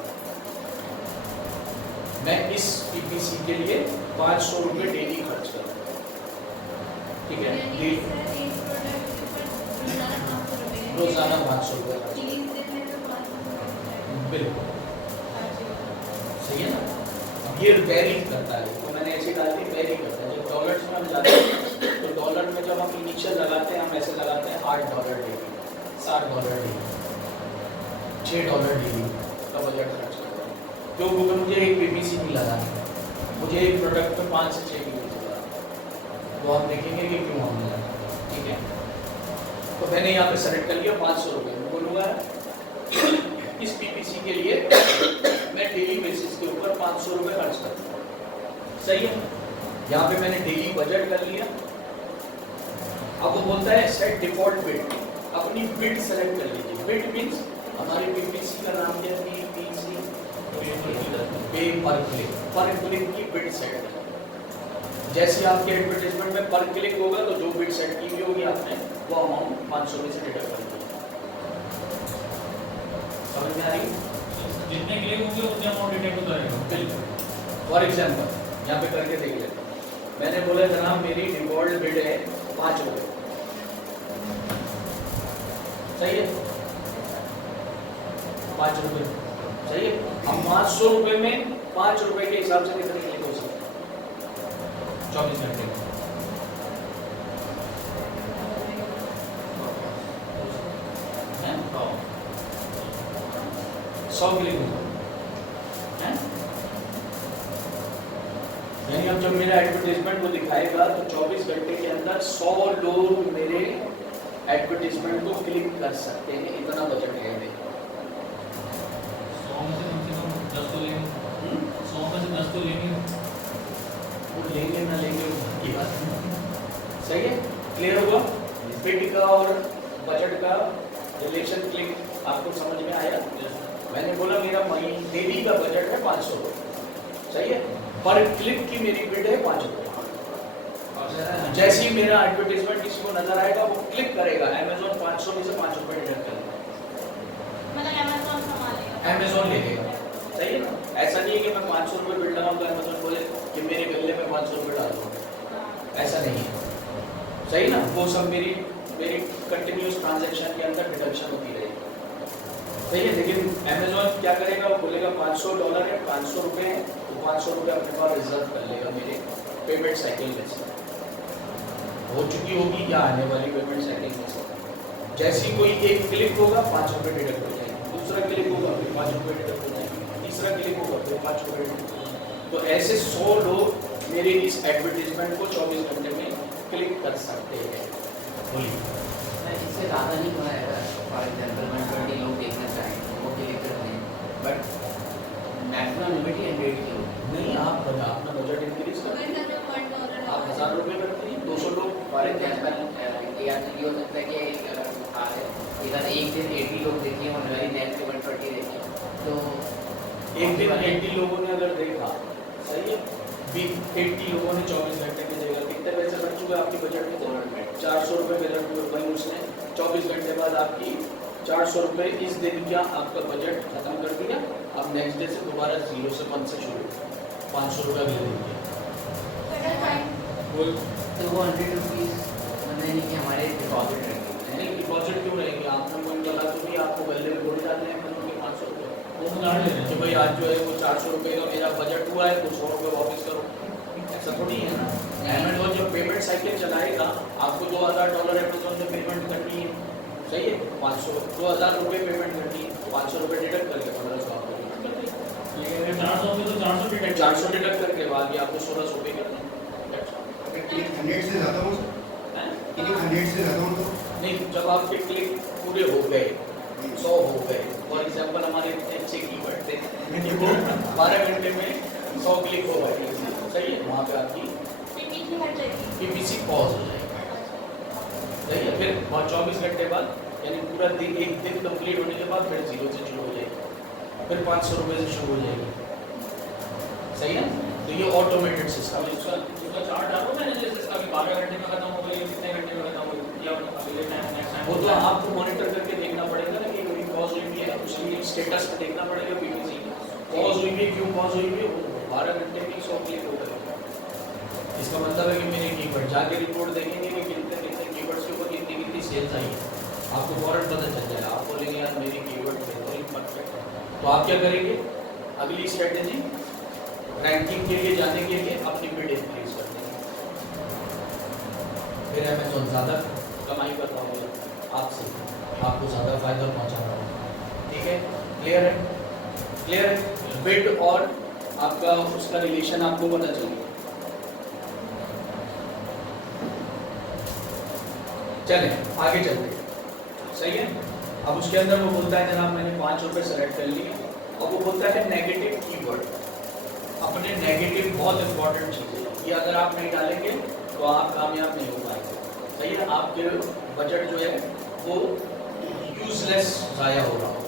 मैं इस पीपीसी के लिए 500 रुपये डेली खर्च करूँगा, ठीक है। रोजाना 500 रुपये खर्च, बिल्कुल सही है ना। ये वेरी करता है, तो मैंने ऐसे डाल दी वेरी करता है। जब डॉलर्स में हम जाते हैं तो डॉलर में जब हम इनिशियल लगाते हैं हम ऐसे लगाते हैं $8 डेली, $7 डेली, $6 डेली का बजट खर्च करते हैं। क्योंकि मुझे एक पीपीसी नहीं लगाना, मुझे एक प्रोडक्ट में 5 से 6 पीपीसी लगाना, वो आप देखेंगे कि क्यों हम लगाना, ठीक है। तो मैंने यहाँ पे सेलेक्ट कर लिया 500 रुपये, मैं बोलूँगा इस पीपीसी के लिए मैं डेली बेसिस के ऊपर 500 रुपये खर्च करता हूँ, सही है। यहाँ पे मैंने डेली बजट कर लिया। अब वो बोलता है सेट डिफॉल्ट बिड, अपनी बिड सेलेक्ट कर लीजिए। बिड मीन्स हमारी पीपीसी का नाम क्या है, पीपीसी पे पर क्लिक की बिड सेट है। जैसे आपके एडवर्टाइजमेंट में पर क्लिक होगा तो जो बिड सेट की हुई होगी आपने वो अमाउंट 500 में से डिडक्ट कर दीजिए। समझ में आ रही है? जितने क्लिक होंगे उतने अमाउंट डिटेक्ट होता रहेगा। बिल्कुल। फॉर एग्जाम्पल यहाँ पे करके देख लेते हैं। मैंने बोला जनाब मेरी डिफॉल्ट बिड है 5 रुपये, सही है, 5 रुपये, सही है। अब 500 रुपये में 5 रुपये के हिसाब से कितने क्लिक हो सकते हैं? 24 घंटे में 100 क्लिक होगा, यानी अब जब मेरा एडवर्टाइजमेंट को दिखाएगा तो 24 घंटे के अंदर 100 लोग मेरे एडवर्टाइजमेंट को क्लिक कर सकते हैं। इतना बजट है मेरा। 100 में से कम 10 तो लेंगे, 100 में से 10 तो लेंगे, वो लेंगे ना लेंगे की बात है, सही है। क्लियर होगा? बिड का और बजट का रिलेशन क्लिक आपको समझ में आया? मैंने बोला मेरा डेली का बजट है 500 रुपये, सही है। पर क्लिक की मेरी बिड है 5 रुपये। जैसे ही मेरा एडवर्टाइजमेंट किसी को नजर आएगा वो क्लिक करेगा, अमेजोन 500 में से 5 रुपये डिडक्ट करेगा, अमेजोन ले लेगा, सही है ना। ऐसा नहीं है कि मैं 500 रुपये बिल लगाऊं तो अमेजोन बोले कि मेरे गले में 500 रुपये डाल दो, ऐसा नहीं है, सही ना। वो सब मेरी कंटिन्यूस ट्रांजैक्शन के अंदर डिडक्शन होती रहेगी, सही है। लेकिन अमेजोन क्या करेगा, वो बोलेगा $500 है, 500 रुपये है, तो 500 रुपये अपने पास रिजर्व कर लेगा मेरे पेमेंट साइकिल में से, हो चुकी होगी या आने वाली पेमेंट साइकिल में से। जैसे ही कोई एक क्लिक होगा 5 रुपये डिडक्ट हो जाएंगे, दूसरा क्लिक होगा फिर 5 रुपये डिडक्ट हो जाएंगे, तीसरा क्लिक होगा फिर 5 रुपये डिडक्ट हो जाएंगे। तो ऐसे 100 लोग मेरे इस एडवर्टीजमेंट को 24 घंटे में क्लिक कर सकते हैं। बोलिए। इससे ज़्यादा नहीं बनाएगा। फॉर एग्जाम्पल 120 लोग देखना चाहें तो वो क्लिक कर लें, बट मैक्सिमम लिमिट ही 100 लोग। नहीं, आप अपना बजट इंक्रीज करें, आप 1000 रुपये करते हैं, 200 लोग। फॉर एग्जाम्पल या तो ये हो सकता है कि इधर एक दिन 80 लोग देखें और हमारी नेक्स्ट 120 देखें, तो एक दिन 80 लोगों ने अगर देखा, सही है, 80 लोगों ने 24 घंटे की जगह कितने पैसे बच चुके आपकी बजट में? 400 रुपये बजट में वही उसने 24 घंटे बाद आपकी 400 रुपये इस दिन का आपका बजट खत्म कर दिया। अब नेक्स्ट डे से दोबारा 0 से 1 से शुरू 500 रुपये ले लेंगे। तो वो 100 रुपीज़ मतलब नहीं कि हमारे डिपॉजिट रहेंगे। नहीं, डिपॉजिट क्यों रहेंगे? आपने कोई गला तो नहीं, आपको गले में बोल जाते हैं 500 रुपये, वो उधार ले लेंगे। तो भाई आज जो है वो 400 रुपये का मेरा बजट हुआ है तो 100 रुपये वापस करो, ऐसा थोड़ी है ना। अमेजोन जब पेमेंट साइकिल चलाएगा आपको $2000 अमेजोन से पेमेंट करनी है, सही है। 2000 रुपये पेमेंट करनी है, 500 रुपये डिडक्ट करके 1500 आपको पेमेंट कर देगा। लेकिन अगर 400 होंगे तो 400 डिटेक्ट 400 डिडक्ट करके बाद ये आपको 1600 पे करना है। अगर क्लिक 100 से ज़्यादा हो तो हैं? क्लिक 100 से ज़्यादा हो तो नहीं, जब आपके क्लिक पूरे हो गए 100 हो गए, फॉर एग्जांपल हमारे इतने अच्छे कीवर्ड थे कि वो 12 घंटे में 100 क्लिक हो गए, सही है, वहाँ पे आपकी PPC हट जाएगी। PPC पॉज हो जाएगी, सही है। फिर 24 घंटे बाद यानी पूरा दिन, एक दिन कंप्लीट होने के बाद फिर 0 से शुरू हो जाएगी, फिर 500 रुपये से शुरू हो जाएगी, सही है। तो ये ऑटोमेटेड सिस्टम है। उसका चार्ट डालो मैंने, जैसे इसका भी 12 घंटे में खत्म हो गई, कितने घंटे में खत्म हो गई, या अगले टाइम नेक्स्ट टाइम वो तो आपको मॉनिटर करके देखना पड़ेगा ना कि पॉज हुई है, उसकी स्टेटस पे देखना पड़ेगा PPC पॉज हुई है, क्यों पॉज हुई है, 12 घंटे में 100 क्लिक हो गए। इसका मतलब है कि मेरे कीवर्ड जाके रिपोर्ट देखेंगे कि कितने कितने कीवर्ड्स के ऊपर कितनी कितनी सेल्स आई है, आपको फौरन पता चल जाएगा। आप बोलेंगे यार मेरे कीवर्ड बेहतरीन परफेक्ट, तो आप क्या करेंगे, अगली स्ट्रेटेजी रैंकिंग के लिए जाने के लिए अपनी बिड इंक्रीज कर देंगे, फिर अमेज़न ज़्यादा कमाई कर रहा होगा आपसे, आपको ज़्यादा फायदा पहुंचा रहा होगा, ठीक है। क्लियर है, क्लियर है। बिड और आपका उसका रिलेशन आपको पता चल गया। चलें आगे चलते हैं, सही है। अब उसके अंदर वो बोलता है जनाब मैंने 5 रुपये सेलेक्ट कर लिए, और वो बोलता है नेगेटिव कीवर्ड। अपने नेगेटिव बहुत इंपॉर्टेंट चीज़ है, ये अगर आप नहीं डालेंगे तो आप कामयाब नहीं हो पाएंगे, सही है। आपके बजट जो है वो यूजलेस ज़ाया हो रहा हो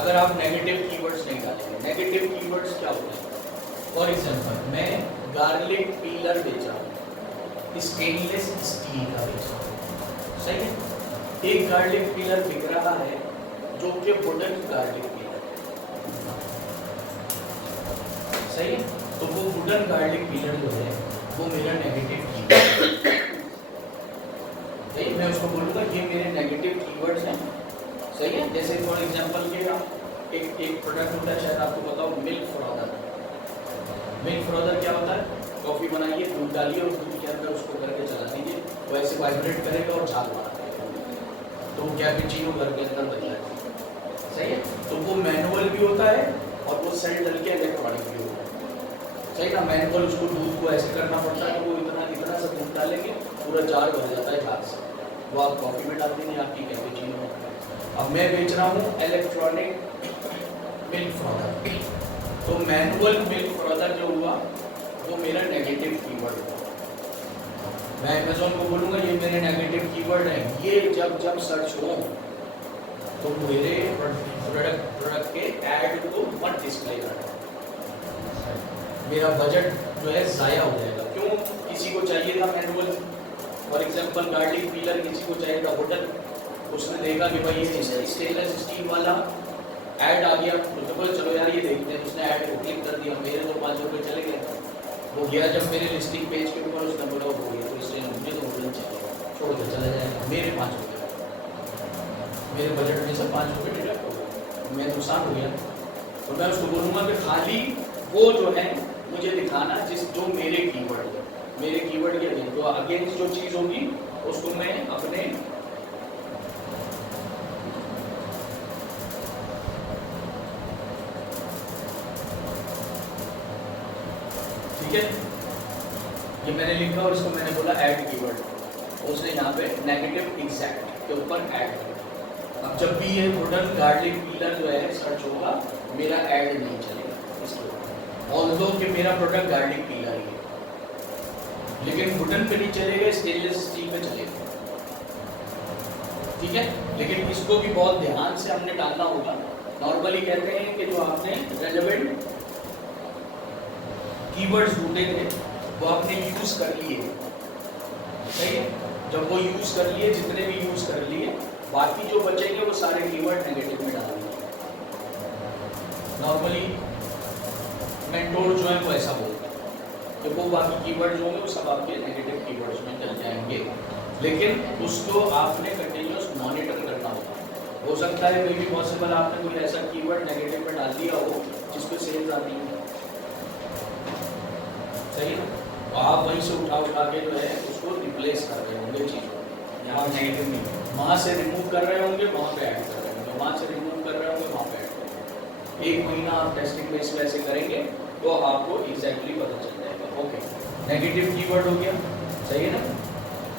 अगर आप नेगेटिव कीवर्ड्स नहीं डालेंगे। नेगेटिव कीवर्ड्स क्या होते हैं, फॉर एग्जांपल मैं गार्लिक पीलर बेच रहा हूँ, स्टेनलेस स्टील का बेच रहा हूँ, सही है। एक गार्लिक पीलर बिक रहा है जो कि वुडन गार्लिक पीलर, सही है। तो वो वुडन गार्लिक पीलर जो है वो मेरा नेगेटिव कीवर्ड है, सही। मैं उसको बोलूँगा ये मेरे नेगेटिव कीवर्ड्स हैं, सही है। जैसे फॉर एग्जांपल के आप एक प्रोडक्ट होता है, शायद आपको पता हो, मिल्क फ्रॉदर। मिल्क फ्रॉदर क्या होता है, कॉफ़ी बनाइए, दूध डालिए और दूध के अंदर उसको करके चला दीजिए, वो ऐसे वाइब्रेट करेगा और झाग मार देगा, तो वो कैपेचिनो घर के अंदर बन जाएगा, सही है। तो वो मैनुअल भी होता है और वो सेल डल के इलेक्ट्रॉनिक भी होता है, सही ना। मैनुअल उसको दूध को ऐसे करना पड़ता है कि वो इतना सा दूध डालेंगे पूरा जार भर जाता है झाग से, वो आप कॉफ़ी में डाल देंगे, आपकी कैपेचिनो। अब मैं बेच रहा हूँ इलेक्ट्रॉनिक मिल्क फ्रॉदर, तो मैनुअल मिल्क फ्रॉदर जो हुआ वो मेरा नेगेटिव कीवर्ड हुआ। मैं अमेज़न को बोलूँगा ये मेरे नेगेटिव कीवर्ड हैं, ये जब सर्च हो तो मेरे प्रोडक्ट के ऐड को मत डिस्प्ले करना, मेरा बजट जो है ज़ाया हो जाएगा। क्यों, किसी को चाहिए था manual, for example garlic pillar किसी को चाहिए था वुडन, उसने देखा कि भाई ये स्टेनलेस स्टील वाला ऐड आ गया, तो बोले चलो यार ये देखते हैं, उसने ऐड को क्लिक कर दिया, मेरे तो 5 रुपये चले गए। वो गया जब मेरे लिस्टिंग पेज के ऊपर, उसने बोला वो ये तो इसलिए मुझे तो वुडन चाहिए, छोड़ के चला जाएगा, मेरे 5 रुपये, मेरे बजट में से 5 रुपये डिडक्ट हो गए, मैं नुकसान हो गया। तो मैं उसको बोलूँगा कि खाली वो जो है मुझे दिखाना जो मेरे कीवर्ड है, मेरे कीवर्ड के अगेंस्ट, तो अगेंस्ट जो चीज़ होगी उसको मैं अपने ठीक है, ये मैंने लिखा और इसको मैंने बोला ऐड कीवर्ड, उसने यहाँ पे नेगेटिव एग्जैक्ट के ऊपर ऐड किया। अब जब भी ये वुडन गार्लिक पीलर जो है सर्च होगा, मेरा ऐड नहीं चलेगा इसके ऊपर, ऑल्दो कि मेरा प्रोडक्ट गार्लिक पीलर ही है, लेकिन वुडन पे नहीं चलेगा, स्टेनलेस स्टील पे चलेगा, ठीक है। लेकिन इसको भी बहुत ध्यान से हमने डालना होगा। नॉर्मली कहते हैं कि जो आपने रेलेवेंट कीवर्ड्स ढूंढे थे वो आपने यूज़ कर लिए, सही है। जब वो यूज़ कर लिए, जितने भी यूज़ कर लिए, बाकी जो बचेंगे वो सारे कीवर्ड नेगेटिव में डालेंगे। नॉर्मली मेंटोर जो है वो ऐसा बोलता है कि वो बाकी कीवर्ड जो होंगे वो सब आपके नेगेटिव कीवर्ड्स में चल जाएंगे, लेकिन उसको आपने कंटिन्यूस मॉनिटर करना होगा। हो सकता है मे बी पॉसिबल आपने कोई ऐसा कीवर्ड नेगेटिव में डाल दिया हो जिस पे सेल्स आती है, सही है। तो आप वहीं से उठा के जो है उसको रिप्लेस कर रहे होंगे चीज़ों, यहाँ नेगेटिव नहीं, वहाँ से रिमूव कर रहे होंगे, वहाँ पे ऐड कर रहे होंगे, वहाँ से रिमूव कर रहे होंगे, वहाँ पे ऐड कर रहे होंगे। एक महीना आप टेस्टिंग बेस पे ऐसे करेंगे तो आपको एग्जैक्टली पता चल जाएगा। ओके, नेगेटिव कीवर्ड हो गया, सही है ना।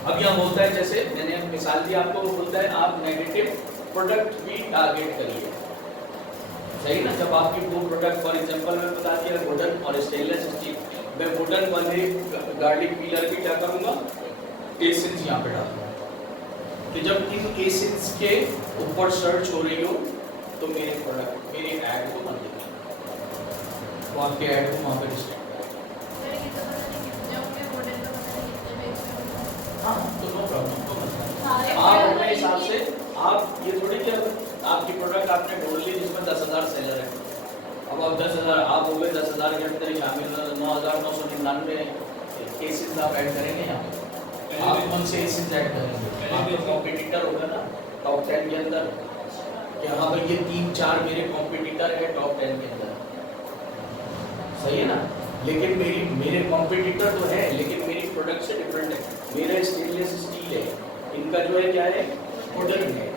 अब यहाँ बोलता है, जैसे मैंने मिसाल दी आपको, बोलता है आप नेगेटिव प्रोडक्ट भी टारगेट करिए, सही ना। जब आपकी वो प्रोडक्ट, फॉर एग्जांपल मैं बता दिया वुडन और स्टेनलेस स्टील, मैं वुडन वाले गार्लिक पीलर की क्या करूँगा, एसिड्स यहाँ पे डालूंगा कि जब इन एसिड्स के ऊपर सर्च हो रही हो तो मेरे प्रोडक्ट, मेरे ऐड को मत देखिए, तो आपके ऐड को वहाँ पे रिस्ट्रिक्ट हाँ, तो नो प्रॉब्लम। आप अपने हिसाब से, आप ये थोड़ी कि आपकी प्रोडक्ट आपने ढूंढ ली जिसमें 10,000 सेलर है, अब आप 10,000 आप हो गए, 10,000 के अंदर शामिल 9,999 केसेस आप ऐड करेंगे यहाँ पे। आप कौन से एसिड ऐड करेंगे, आपके कॉम्पिटिटर होगा ना टॉप 10 के अंदर, कि हाँ भाई ये 3-4 मेरे कॉम्पिटिटर है टॉप 10 के अंदर, सही है ना। लेकिन मेरे कॉम्पिटिटर तो है, लेकिन मेरी प्रोडक्ट से डिफरेंट है। मेरा स्टेनलेस स्टील है, इनका जो है क्या है, वुडन है,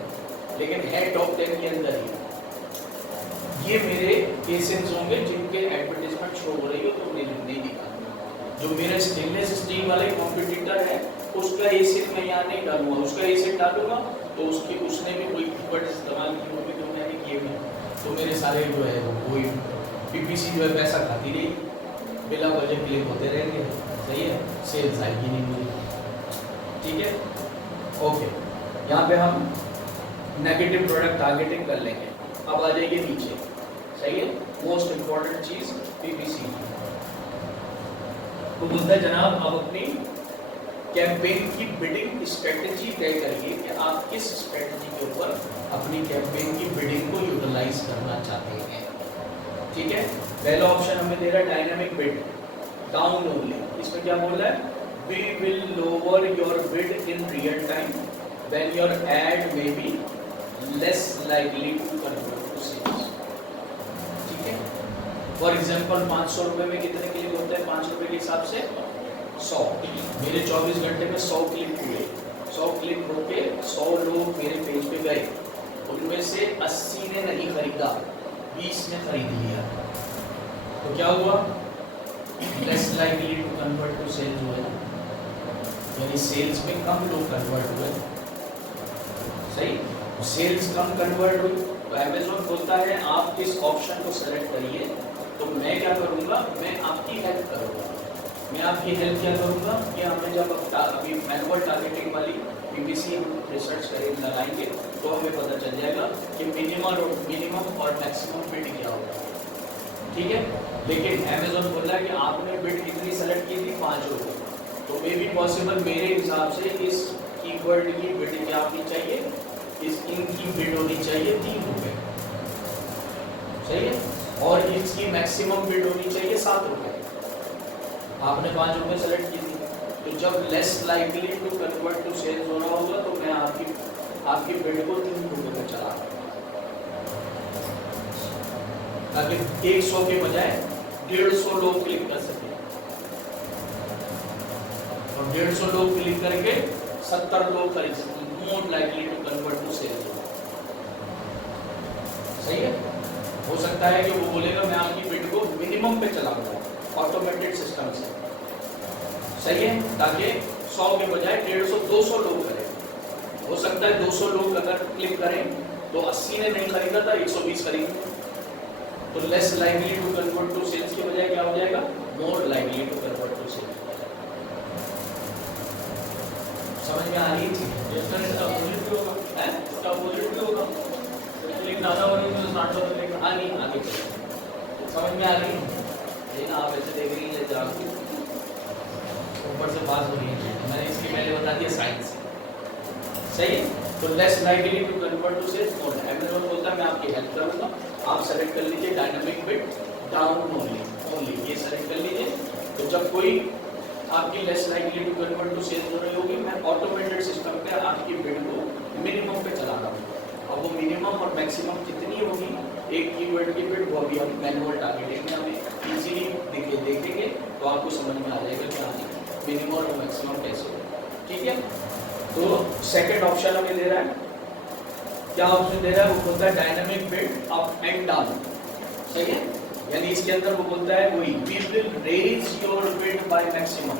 लेकिन है टॉप 10 के अंदर ही। ये मेरे केसेस होंगे जिनके एडवर्टाइजमेंट शो हो रही हो तो मुझे नहीं दिखा। जो मेरा स्टेनलेस स्टील वाला कॉम्पिटिटर है उसका एसिड मैं यहाँ नहीं डालूंगा, उसका एसिड डालूंगा तो उसने भी कोई कीवर्ड इस्तेमाल की होगी जो मैंने किए हुए, तो मेरे सारे जो है वो पीपीसी जो है पैसा खाती रही, बिना वजह क्लिक होते रहेंगे, सही है, सेल्स आएगी नहीं मुझे, ठीक है। ओके, यहाँ पे हम नेगेटिव प्रोडक्ट टारगेटिंग कर लेंगे। अब आ जाइए नीचे, सही है, मोस्ट इम्पॉर्टेंट चीज पीपीसी। तो बोलता है जनाब आप अपनी कैंपेन की बिडिंग स्ट्रेटजी तय करिए कि आप किस स्ट्रेटजी के ऊपर अपनी कैंपेन की बिडिंग को यूटिलाइज करना चाहते हैं, ठीक है। पहला ऑप्शन हमें दे रहा है डायनामिक बिड डाउन ओनली। इसमें क्या बोल रहा है, we will lower your bid in real time when your ad may be less likely to convert to sales, ठीक है। फॉर एग्जांपल 500 रुपए में कितने क्लिक होते हैं, 5 रुपए के हिसाब से 100, मेरे 24 घंटे में 100 क्लिक हुए, 100 क्लिक होके 100 लोग मेरे पेज पे गए, उनमें से 80 ने नहीं खरीदा, 20 ने खरीद लिया, तो क्या हुआ, less likely to convert to sales हुए, यानी सेल्स में कम लोग कन्वर्ट हुए, सही, सेल्स कम कन्वर्ट हुई। तो अमेज़न बोलता है आप इस ऑप्शन को सेलेक्ट करिए, तो मैं क्या करूँगा, मैं आपकी हेल्प करूँगा। मैं आपकी हेल्प क्या करूँगा कि हमें जब अभी मैनुअल टारगेटिंग वाली पीपीसी हम रिसर्च करें लगाएंगे तो हमें पता चल जाएगा कि मिनिमम और मैक्सिमम बिड क्या होगा, ठीक है। लेकिन अमेज़न बोल रहा है कि आपने बिड कितनी सेलेक्ट की थी, 5 रुपये, तो मे बी पॉसिबल मेरे हिसाब से इस कीवर्ड की बिड क्या होनी चाहिए, इनकी बिड होनी चाहिए 3 रुपये, सही है, और इसकी मैक्सिमम बिड होनी चाहिए 7 रुपये। आपने 5 रुपये सेलेक्ट की थी, तो जब less likely to convert to sales होना होगा तो मैं आपकी बिड को 3 रुपये में चला, ताकि 100 के बजाय 150 लोग क्लिक कर सके, और 150 लोग क्लिक करके 70 लोग खरीद सके, more likely to convert to sales, सही है। हो सकता है कि वो बोलेगा मैं आपकी बिड को मिनिमम पे चलाऊंगा ऑटोमेटेड सिस्टम से, सही है, ताकि 100 के बजाय 150-200 लोग करें। हो सकता है 200 लोग अगर क्लिक करें तो 80 ने नहीं खरीदा था, 120 खरीदें, तो less likely to convert to sales के बजाय क्या हो जाएगा, more likely to convert to sales. समझ में आ रही है आगे समझ में आ रही है, लेकिन आप ऐसे देख रही है जाओ ऊपर से बात हो रही है, मैंने इसके पहले बता दिया साइंस, सही है। तो less likely to convert to sales more, Amazon बोलता है मैं आपकी हेल्प करूंगा, आप सेलेक्ट कर लीजिए डायनामिक बिड डाउन ओनली, ये सेलेक्ट कर लीजिए। तो जब कोई आपकी less likely to convert to sales हो रही होगी, मैं ऑटोमेटेड सिस्टम पे आपकी बिड को मिनिमम पे चला रहा हूँ। अब वो मिनिमम और मैक्सिमम कितनी होगी एक कीवर्ड की बिड, वो अभी हम मैनुअल टारगेटिंग में हमें इजीली देखेंगे, तो आपको समझ में आ जाएगा कि मिनिमम और मैक्सिमम कैसे हो, ठीक है। तो सेकंड ऑप्शन हमें दे रहा है, क्या ऑप्शन दे रहा है, वो होता है dynamic bid up and down. सही है, यानी इसके अंदर वो बोलता है वही we will raise your bid by maximum.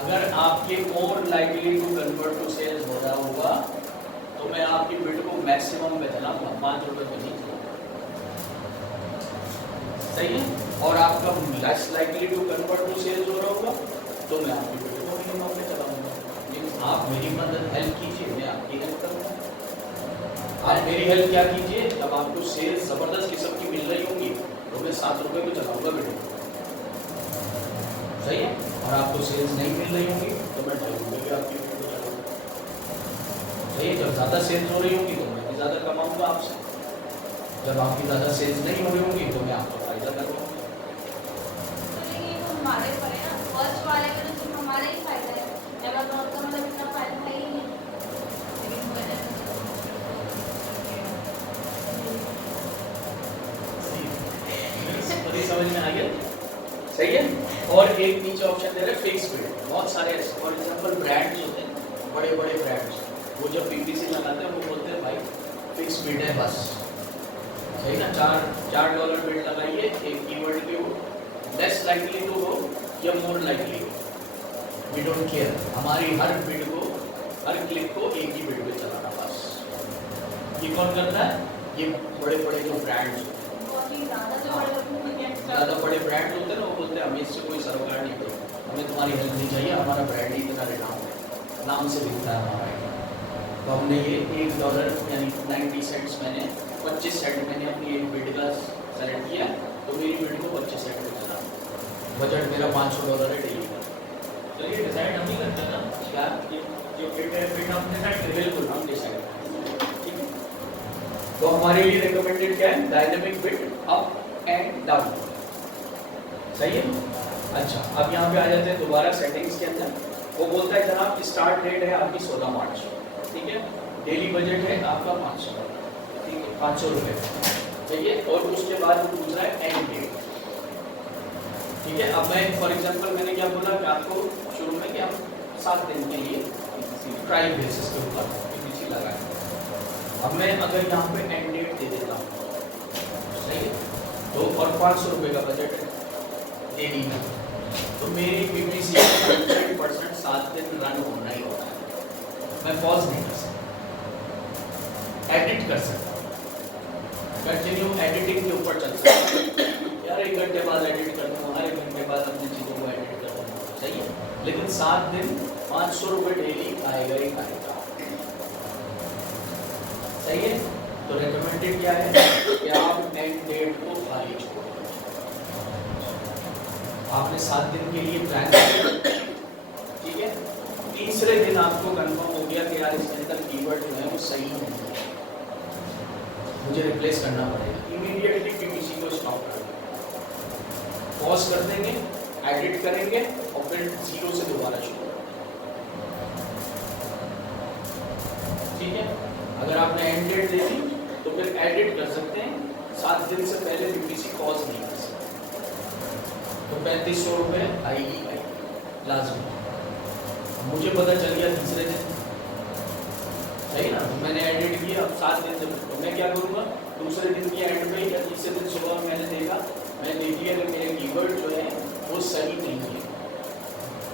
अगर आपके more likely to convert to sales हो रहा होगा तो मैं आपकी बिड को मैक्सिमम पे चलाऊंगा, 5 रुपए पे नहीं चलाऊंगा। सही है, और आपका less likely to convert to sales हो रहा होगा तो मैं आपकी बिड को मिनिमम पे चलाऊंगा। लेकिन आप मेरी मदद हेल्प कीजिए, मैं आपकी हेल्प करूंगा। आप मेरी हेल्प क्या कीजिए, जब आपको सेल्स जबरदस्त किस्म की मिल रही होंगी तो मैं 7 रुपए पे चलाऊंगा बिड को। सही है, और आपको सेल्स नहीं मिल रही होंगी तो मैं 2.5 रुपए की आपकी बिड को चलाऊंगा। सही है, जब ज़्यादा सेल्स हो रही होंगी तो मैं भी ज़्यादा कमाऊंगा आपसे, जब आपकी ज़्यादा सेल्स नहीं हो रही होंगी तो मैं आपको फायदा करूँगा। तो लेकिन ये तो हमारे पर है ना, फर्स्ट वाले में तो सिर्फ हमारा ही फायदा है, अमेज़न का मतलब इतना फायदा है ही नहीं। लेकिन वो है बड़ी समझ में आ गया। सही है, और एक नीचे ऑप्शन दे रहे फिक्स बिड। बहुत सारे फॉर एग्जांपल ब्रांड्स होते हैं, बड़े बड़े ब्रांड्स, वो जब पीपीसी लगाते हैं वो बोलते हैं भाई फिक्स बिड है बस। सही ना, $4 बिड लगाइए एक कीवर्ड के ऊपर, लेस लाइकली टू हो या मोर लाइकली हो, वी डोंट केयर। हमारी हर बिड को, हर क्लिक को एक ही बिड पे चलाना बस। ये कौन करता है? ये बड़े बड़े जो ब्रांड्स होते हैं, बहुत ही ज़्यादा जो बड़े ज़्यादा बड़े ब्रांड होते हैं ना, वो बोलते हैं हमें इससे कोई सरोकार नहीं पड़े, हमें तुम्हारी हेल्प नहीं चाहिए, हमारा ब्रांड ही इतना रिनाम है, नाम से दिखता है हमारा आइडिया। तो हमने ये $1 यानी 90 सेंट्स मैंने 25 सेंट मैंने अपनी एक बिड का सेलेक्ट किया, तो मेरी बिड को 25 सेंट में चला। बजट मेरा $500 है डेली का। तो ये डिसाइड हम ही करते हैं ना, क्या जो फिट है फिट हम डिसाइड करें। बिल्कुल हम डिसाइड करेंगे, ठीक है। तो हमारे लिए रिकमेंडेड क्या है? Dynamic bid up and down. सही है। अच्छा, अब यहाँ पे आ जाते हैं दोबारा सेटिंग्स के अंदर। वो बोलता है जनाब स्टार्ट डेट है आपकी 16 मार्च, ठीक है, डेली बजट है आपका 500, ठीक है, 500 रुपये, चाहिए। और उसके बाद वो पूछ रहा है एंड डेट, ठीक है। अब मैं फॉर एग्जांपल मैंने क्या बोला कि आपको शुरू में कि हम 7 दिन के लिए ट्रायल बेसिस के ऊपर पीपीसी लगाएंगे। अब मैं अगर यहाँ पे एंड डेट दे देता हूँ, सही है, तो और 500 रुपये का बजट है डेली का, तो मेरी पीपीसी 100% 7 दिन रन होना ही होता है। मैं पॉज नहीं कर सकता, एडिट कर सकता हूँ, कंटिन्यू एडिटिंग के ऊपर चल सकता हूँ। यार 1 घंटे बाद एडिट कर दूँ, हर 1 घंटे बाद अपनी चीज़ों को एडिट कर दूँ, सही है। लेकिन 7 दिन 500 रुपये डेली आएगा ही आएगा, सही है। तो रिकमेंडेड क्या है कि आप एंड डेट को खाली छोड़ो। आपने 7 दिन के लिए प्लान किया, ठीक है, तीसरे दिन आपको कंफर्म हो गया कि यार इसके अंदर कीवर्ड जो है वो सही नहीं है, मुझे रिप्लेस करना पड़ेगा, इमीडिएटली पीपीसी को स्टॉप कर देंगे, पॉज कर देंगे, एडिट करेंगे और फिर 0 से दोबारा शुरू करेंगे, ठीक है। अगर आपने एंड डेट दे दी तो फिर एडिट कर सकते हैं, 7 दिन से पहले पीपीसी पॉज नहीं कर सकते। तो 3500 रुपये आएगी लाजमी। मुझे पता चल गया तीसरे दिन, सही ना, तो मैंने एडिट किया। अब 7 दिन से तो मैं क्या करूँगा, दूसरे दिन की एंड पे या तीसरे दिन सुबह में मैंने देखा, मैंने देख लिया कि मेरे कीवर्ड जो है वो सही नहीं है।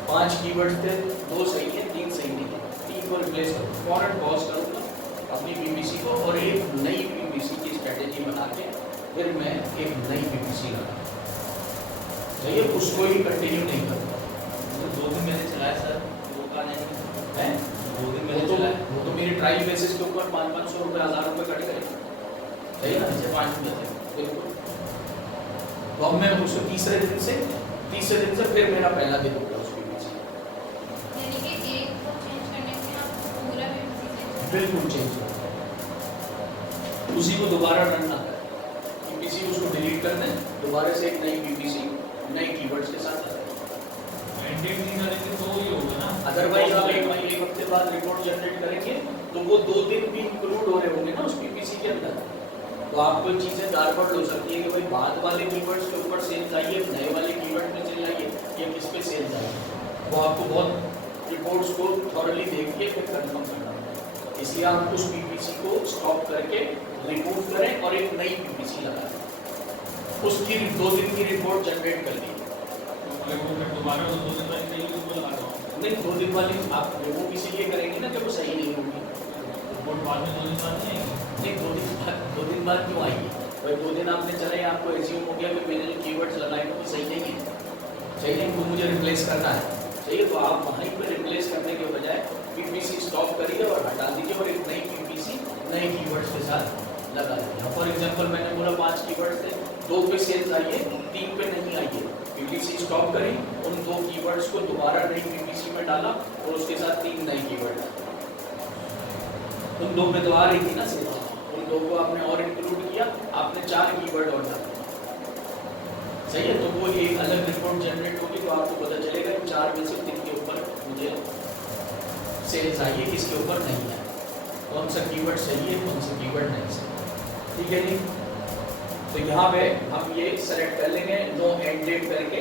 5 कीवर्ड थे, 2 सही है, 3 सही नहीं है, 3 को रिप्लेस करूँ, फॉरन पॉज करूँगा अपनी पीपीसी को और एक नई पीपीसी की स्ट्रेटेजी बना के फिर मैं एक नई पीपीसी लगा, चाहिए, उसको ही कंटिन्यू नहीं करूँगा। 2 दिन मैंने चलाया सर, वो का नहीं है 2 दिन मैंने चलाया, वो तो मेरी ट्रायल बेसिस के ऊपर 500 रुपये 1000 रुपये कट करेगा, सही ना, जैसे 5 दिन से बिल्कुल। तो अब मैं उसको तीसरे दिन से फिर मेरा पहला दिन होगा उस पीपीसी, यानी कि एक को चेंज करने से आपको पूरा पीपीसी बिल्कुल चेंज होगा, उसी को दोबारा रन ना करें, पीपीसी उसको डिलीट कर दें, दोबारा से एक नई पीपीसी नए कीवर्ड्स के साथ लगाएं। एंडेड नहीं करेंगे तो ही होगा ना, अदरवाइज आप एक हफ्ते बाद रिपोर्ट जनरेट करेंगे तो वो 2 दिन भी इंक्लूड हो रहे होंगे ना उस पीपीसी के अंदर, तो आपको चीज़ें गड़बड़ हो सकती है कि भाई बाद वाले कीवर्ड्स के ऊपर सेल्स आई है, नए वाले कीवर्ड में सेल आई है, या किस पे सेल्स आई है, वो आपको बहुत रिपोर्ट्स को थॉरली देख के फिर कंफर्म करना होगा। इसलिए आप उस पीपीसी को स्टॉप करके रिमूव करें और एक नई पीपीसी लगाएं। उसकी 2 दिन की रिपोर्ट जनरेट कर लीजिए। दोबारा 2 दिन बाद नहीं तो लगा दो। नहीं, 2 दिन वाली आप रिमूव इसीलिए करेंगे ना जब वो सही नहीं होगी। रिपोर्ट बाद में 2 दिन बाद नहीं आएगी। नहीं, 2 दिन बाद क्यों आएगी? भाई 2 दिन आपने चले, आपको एज्यूम हो गया कि मैंने जो कीवर्ड्स लगाए वो सही नहीं है, सही नहीं, तो मुझे रिप्लेस करना है, चाहिए, तो आप वहीं पर रिप्लेस करने के बजाय पीपीसी स्टॉप करिए और हटा दीजिए और एक नई पीपीसी नए कीवर्ड्स के साथ लगा दीजिए। फॉर एग्जांपल मैंने बोला 5 कीवर्ड्स थे, 2 पे सेल्स आई है, 3 पे नहीं आई है, पीपीसी स्टॉप करी, उन 2 कीवर्ड्स को दोबारा नई पीपीसी में डाला और उसके साथ 3 नए कीवर्ड डाले। उन 2 पे तो आ रही थी ना सेल्स, उन 2 को आपने और इंक्लूड किया, आपने 4 कीवर्ड और डाले, सही है, तो वो एक अलग रिपोर्ट जनरेट होगी, तो आपको पता चलेगा कि 4 में से 3 के ऊपर मुझे सेल्स आई है, किसके ऊपर नहीं है, कौन सा कीवर्ड सही है, कौन सा कीवर्ड नहीं सही, ठीक है जी। तो यहाँ पे हम ये सेलेक्ट कर लेंगे, नो एंड डेट करके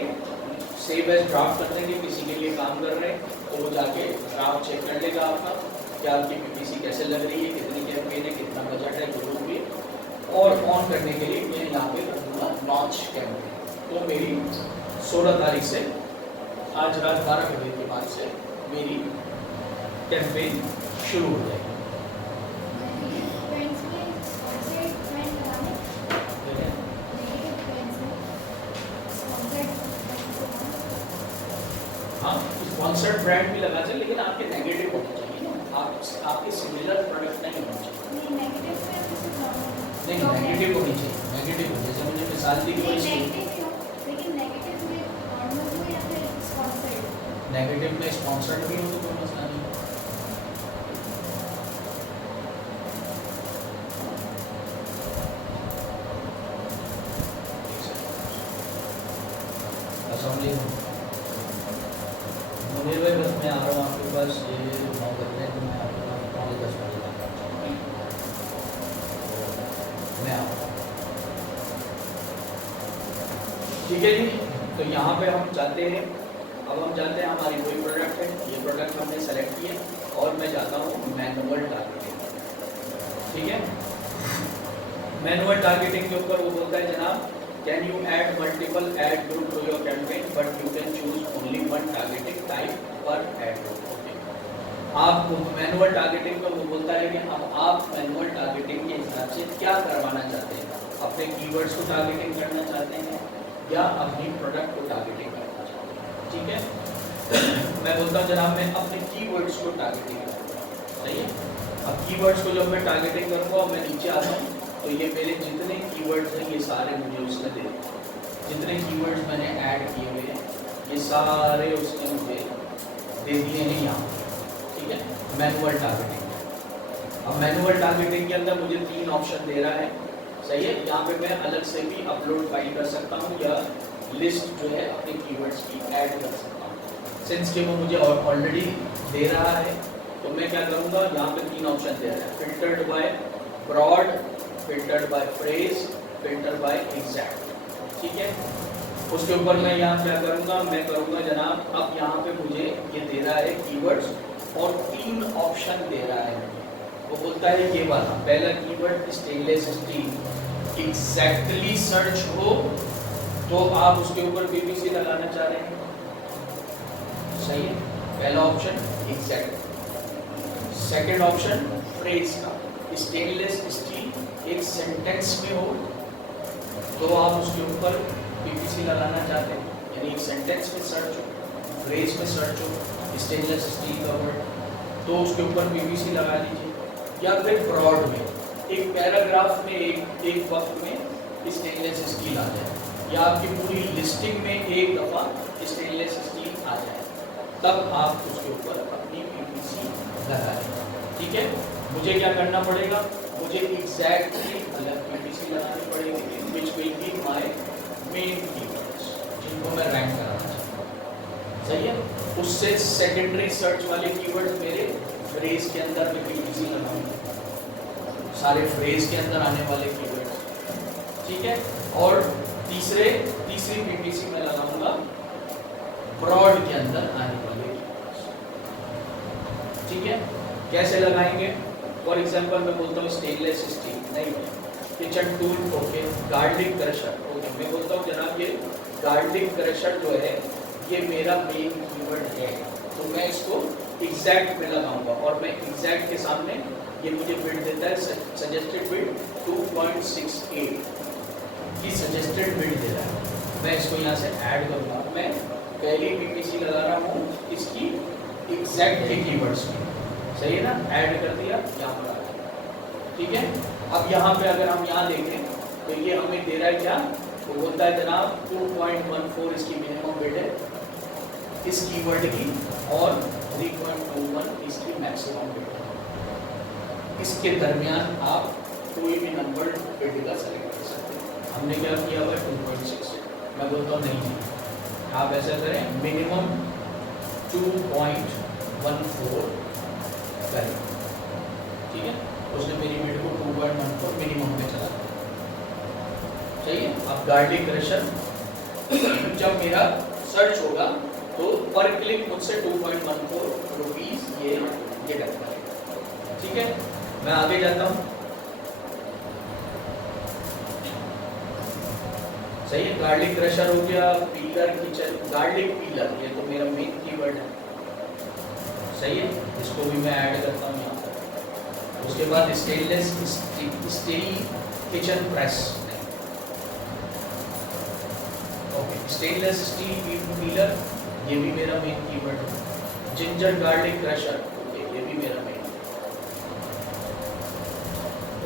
सेव एज ड्राफ्ट कर देंगे। किसी के लिए काम कर रहे हैं तो वो जाके ड्राफ्ट चेक कर लेगा आपका, क्या आपकी पीपीसी कैसे लग रही है, कितनी कैंपेन है, कितना बजट है, जो भी। और ऑन करने के लिए मैं यहाँ पे कर दूँगा लॉन्च कैंपेन। तो मेरी 16 तारीख से, आज रात 12 बजे के बाद से मेरी कैंपेन शुरू हो जाएगी। हाँ, स्पॉन्सर्ड ब्रांड भी लगा चाहिए, लेकिन आपके नेगेटिव होने चाहिए ना, आपके सिमिलर प्रोडक्ट नहीं होने चाहिए। नहीं, नेगेटिव होनी चाहिए, नेगेटिव हो, जैसे मुझे मिसाल दी कोई नेगेटिव में स्पॉन्सर्ड भी हो तो कोई मसला नहीं। मुनीर भाई, बस मैं आ रहा हूँ आपके पास, ये 9 बज रहे हैं, तो मैं आपके पास 9-10 बजे तक आता हूँ, मैं आ रहा हूँ, ठीक है जी। तो यहाँ पे हम चाहते हैं, अब हम चाहते हैं हमारी कोई प्रोडक्ट है, ये प्रोडक्ट हमने सेलेक्ट किया और मैं चाहता हूँ मैनुअल टारगेटिंग, ठीक है। मैनुअल टारगेटिंग के ऊपर वो बोलता है जनाब, can you add multiple ad group to your campaign but you can choose only one targeting type per ad group. आप मैनुअल टारगेटिंग का वो बोलता है कि अब आप मैनुअल टारगेटिंग के हिसाब से क्या करवाना चाहते हैं, अपने कीवर्ड्स को टारगेटिंग करना चाहते हैं या अपनी प्रोडक्ट को टारगेटिंग करना चाहते हैं, ठीक है। मैं बोलता हूँ जनाब मैं अपने कीवर्ड्स को टारगेटिंग करूँगा, सही है। अब कीवर्ड्स को जब मैं टारगेटिंग करूँगा, मैं नीचे आता हूँ तो ये मेरे जितने कीवर्ड्स हैं ये सारे मुझे उसने दे दिए, जितने कीवर्ड्स मैंने ऐड किए हुए हैं ये सारे उसने मुझे दे दिए हैं यहाँ, ठीक है। मैनुअल टारगेटिंग, अब मैनुअल टारगेटिंग के अंदर मुझे 3 ऑप्शन दे रहा है, सही है। यहाँ पे मैं अलग से भी अपलोड फाइल कर सकता हूँ या लिस्ट जो है अपने कीवर्ड्स की ऐड कर सकता हूँ। सिंस कि वो मुझे ऑलरेडी दे रहा है तो मैं क्या करूँगा, यहाँ पे 3 ऑप्शन दे रहा है, filtered by broad, filtered by phrase, filter by exact, ठीक है। उसके ऊपर मैं यहाँ क्या करूँगा, मैं करूँगा जनाब, अब यहाँ पे मुझे ये दे रहा है कीवर्ड्स और 3 ऑप्शन दे रहा है। वो बोलता है ये वाला पहला keyword stainless steel exactly search हो तो आप उसके ऊपर पीपीसी लगाना चाह रहे हैं, सही है, पहला option exact. Second option phrase का, स्टेनलेस स्टील एक सेंटेंस में हो तो आप उसके ऊपर पीपीसी लगाना चाहते हैं, यानी एक सेंटेंस में सर्च हो, फ्रेज में सर्च हो, स्टेनलेस स्टील का वर्ड, तो उसके ऊपर पीपीसी लगा लीजिए। या फिर ब्रॉड में एक पैराग्राफ में एक वक्त में स्टेनलेस स्टील आ जाए, या आपकी पूरी लिस्टिंग में एक दफ़ा स्टेनलेस स्टील आ जाए, तब आप उसके ऊपर अपनी पीपीसी लगाएं, ठीक है। मुझे क्या करना पड़ेगा, मुझे एग्जैक्टली अलग पीपीसी लगानी पड़ेगी, which will be my main keywords, जिनको मैं रैंक कराना चाहता हूँ, सही है। उससे सेकेंडरी सर्च वाले कीवर्ड्स मेरे फ्रेज के अंदर में पीपीसी लगाऊंगा, सारे फ्रेज के अंदर आने वाले कीवर्ड्स, ठीक है। और तीसरी पीपीसी में लगाऊंगा ब्रॉड के अंदर आने वाले कीवर्ड्स, ठीक है। कैसे लगाएंगे, फॉर एग्जांपल मैं बोलता हूँ स्टेनलेस स्टील, नहीं है। Kitchen tool, okay. Garlic crusher, okay. मैं बोलता हूँ जनाब ये गार्लिक क्रशर जो है ये मेरा मेन कीवर्ड है, तो मैं इसको एग्जैक्ट में लगाऊंगा और मैं एग्जैक्ट के सामने ये मुझे बिड देता है सजेस्टेड बिड 2.68 की सजेस्टेड बिड दे रहा है। मैं इसको यहाँ से ऐड करूँगा, मैं पहली पीपीसी लगा रहा हूँ इसकी एग्जैक्ट के कीवर्ड्स में, सही है ना। ऐड कर दिया, यहाँ पर आ गया, ठीक है। अब यहाँ पे अगर हम यहाँ देखें तो ये हमें दे रहा है क्या, तो बोलता है जनाब 2.14 इसकी मिनिमम बिड है इस कीवर्ड की और 3.21 इसकी मैक्सिमम बिड है। इसके दरमियान आप कोई भी नंबर बिड का सेलेक्ट कर सकते हैं। हमने क्या किया हुआ 2.6, मैं बोलता हूँ नहीं, आप ऐसा करें मिनिमम 2.14 करें, ठीक है। उसने मेरी बिड को 2.14 मिनिमम में चला, सही है। अब गार्लिक क्रशर जब मेरा सर्च होगा तो पर क्लिक मुझसे 2.14 रुपीस ये लगता है, ठीक है। मैं आगे जाता हूँ, सही है। गार्लिक क्रशर हो गया, पीलर किचन, गार्लिक पीलर ये तो मेरा मेन कीवर्ड है, सही है। इसको भी मैं ऐड करता हूँ यहाँ पर। उसके बाद stainless steel kitchen press, okay. Stainless steel pillar ये भी मेरा मेन कीवर्ड है। जिंजर गार्लिक क्रशर, ओके, ये भी मेरा मेन।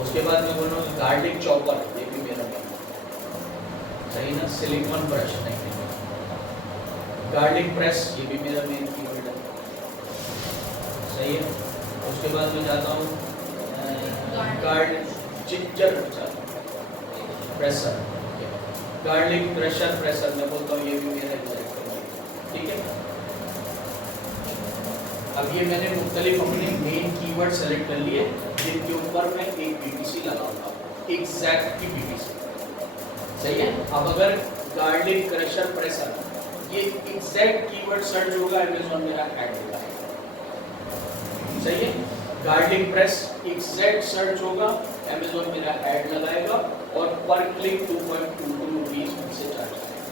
उसके बाद मैं बोलूँ गार्लिक चॉपर, ये भी मेरा मेन, सही ना। सिलिकॉन ब्रश नहीं, गार्लिक प्रेस ये भी मेरा मेन कीवर्ड है, सही है। उसके बाद मैं जाता हूँ ginger pressure, garlic crusher pressure, मैं बोलता हूँ ये भी मेरा एग्जैक्ट है, ठीक है। अब ये मैंने मुख्तलिफ अपने मेन कीवर्ड सेलेक्ट कर लिए जिनके ऊपर मैं एक पीपीसी लगाऊंगा, एग्जैक्ट की पीपीसी, सही है। अब अगर गार्लिक क्रशर प्रेसर ये एग्जैक्ट कीवर्ड सर्च होगा अमेज़न मेरा ऐड होगा, सही है। गार्लिक प्रेस एग्जैक्ट सर्च होगा अमेज़न मेरा ऐड लगाएगा और पर क्लिक 2.22 रुपीस से चार्ज करेगा,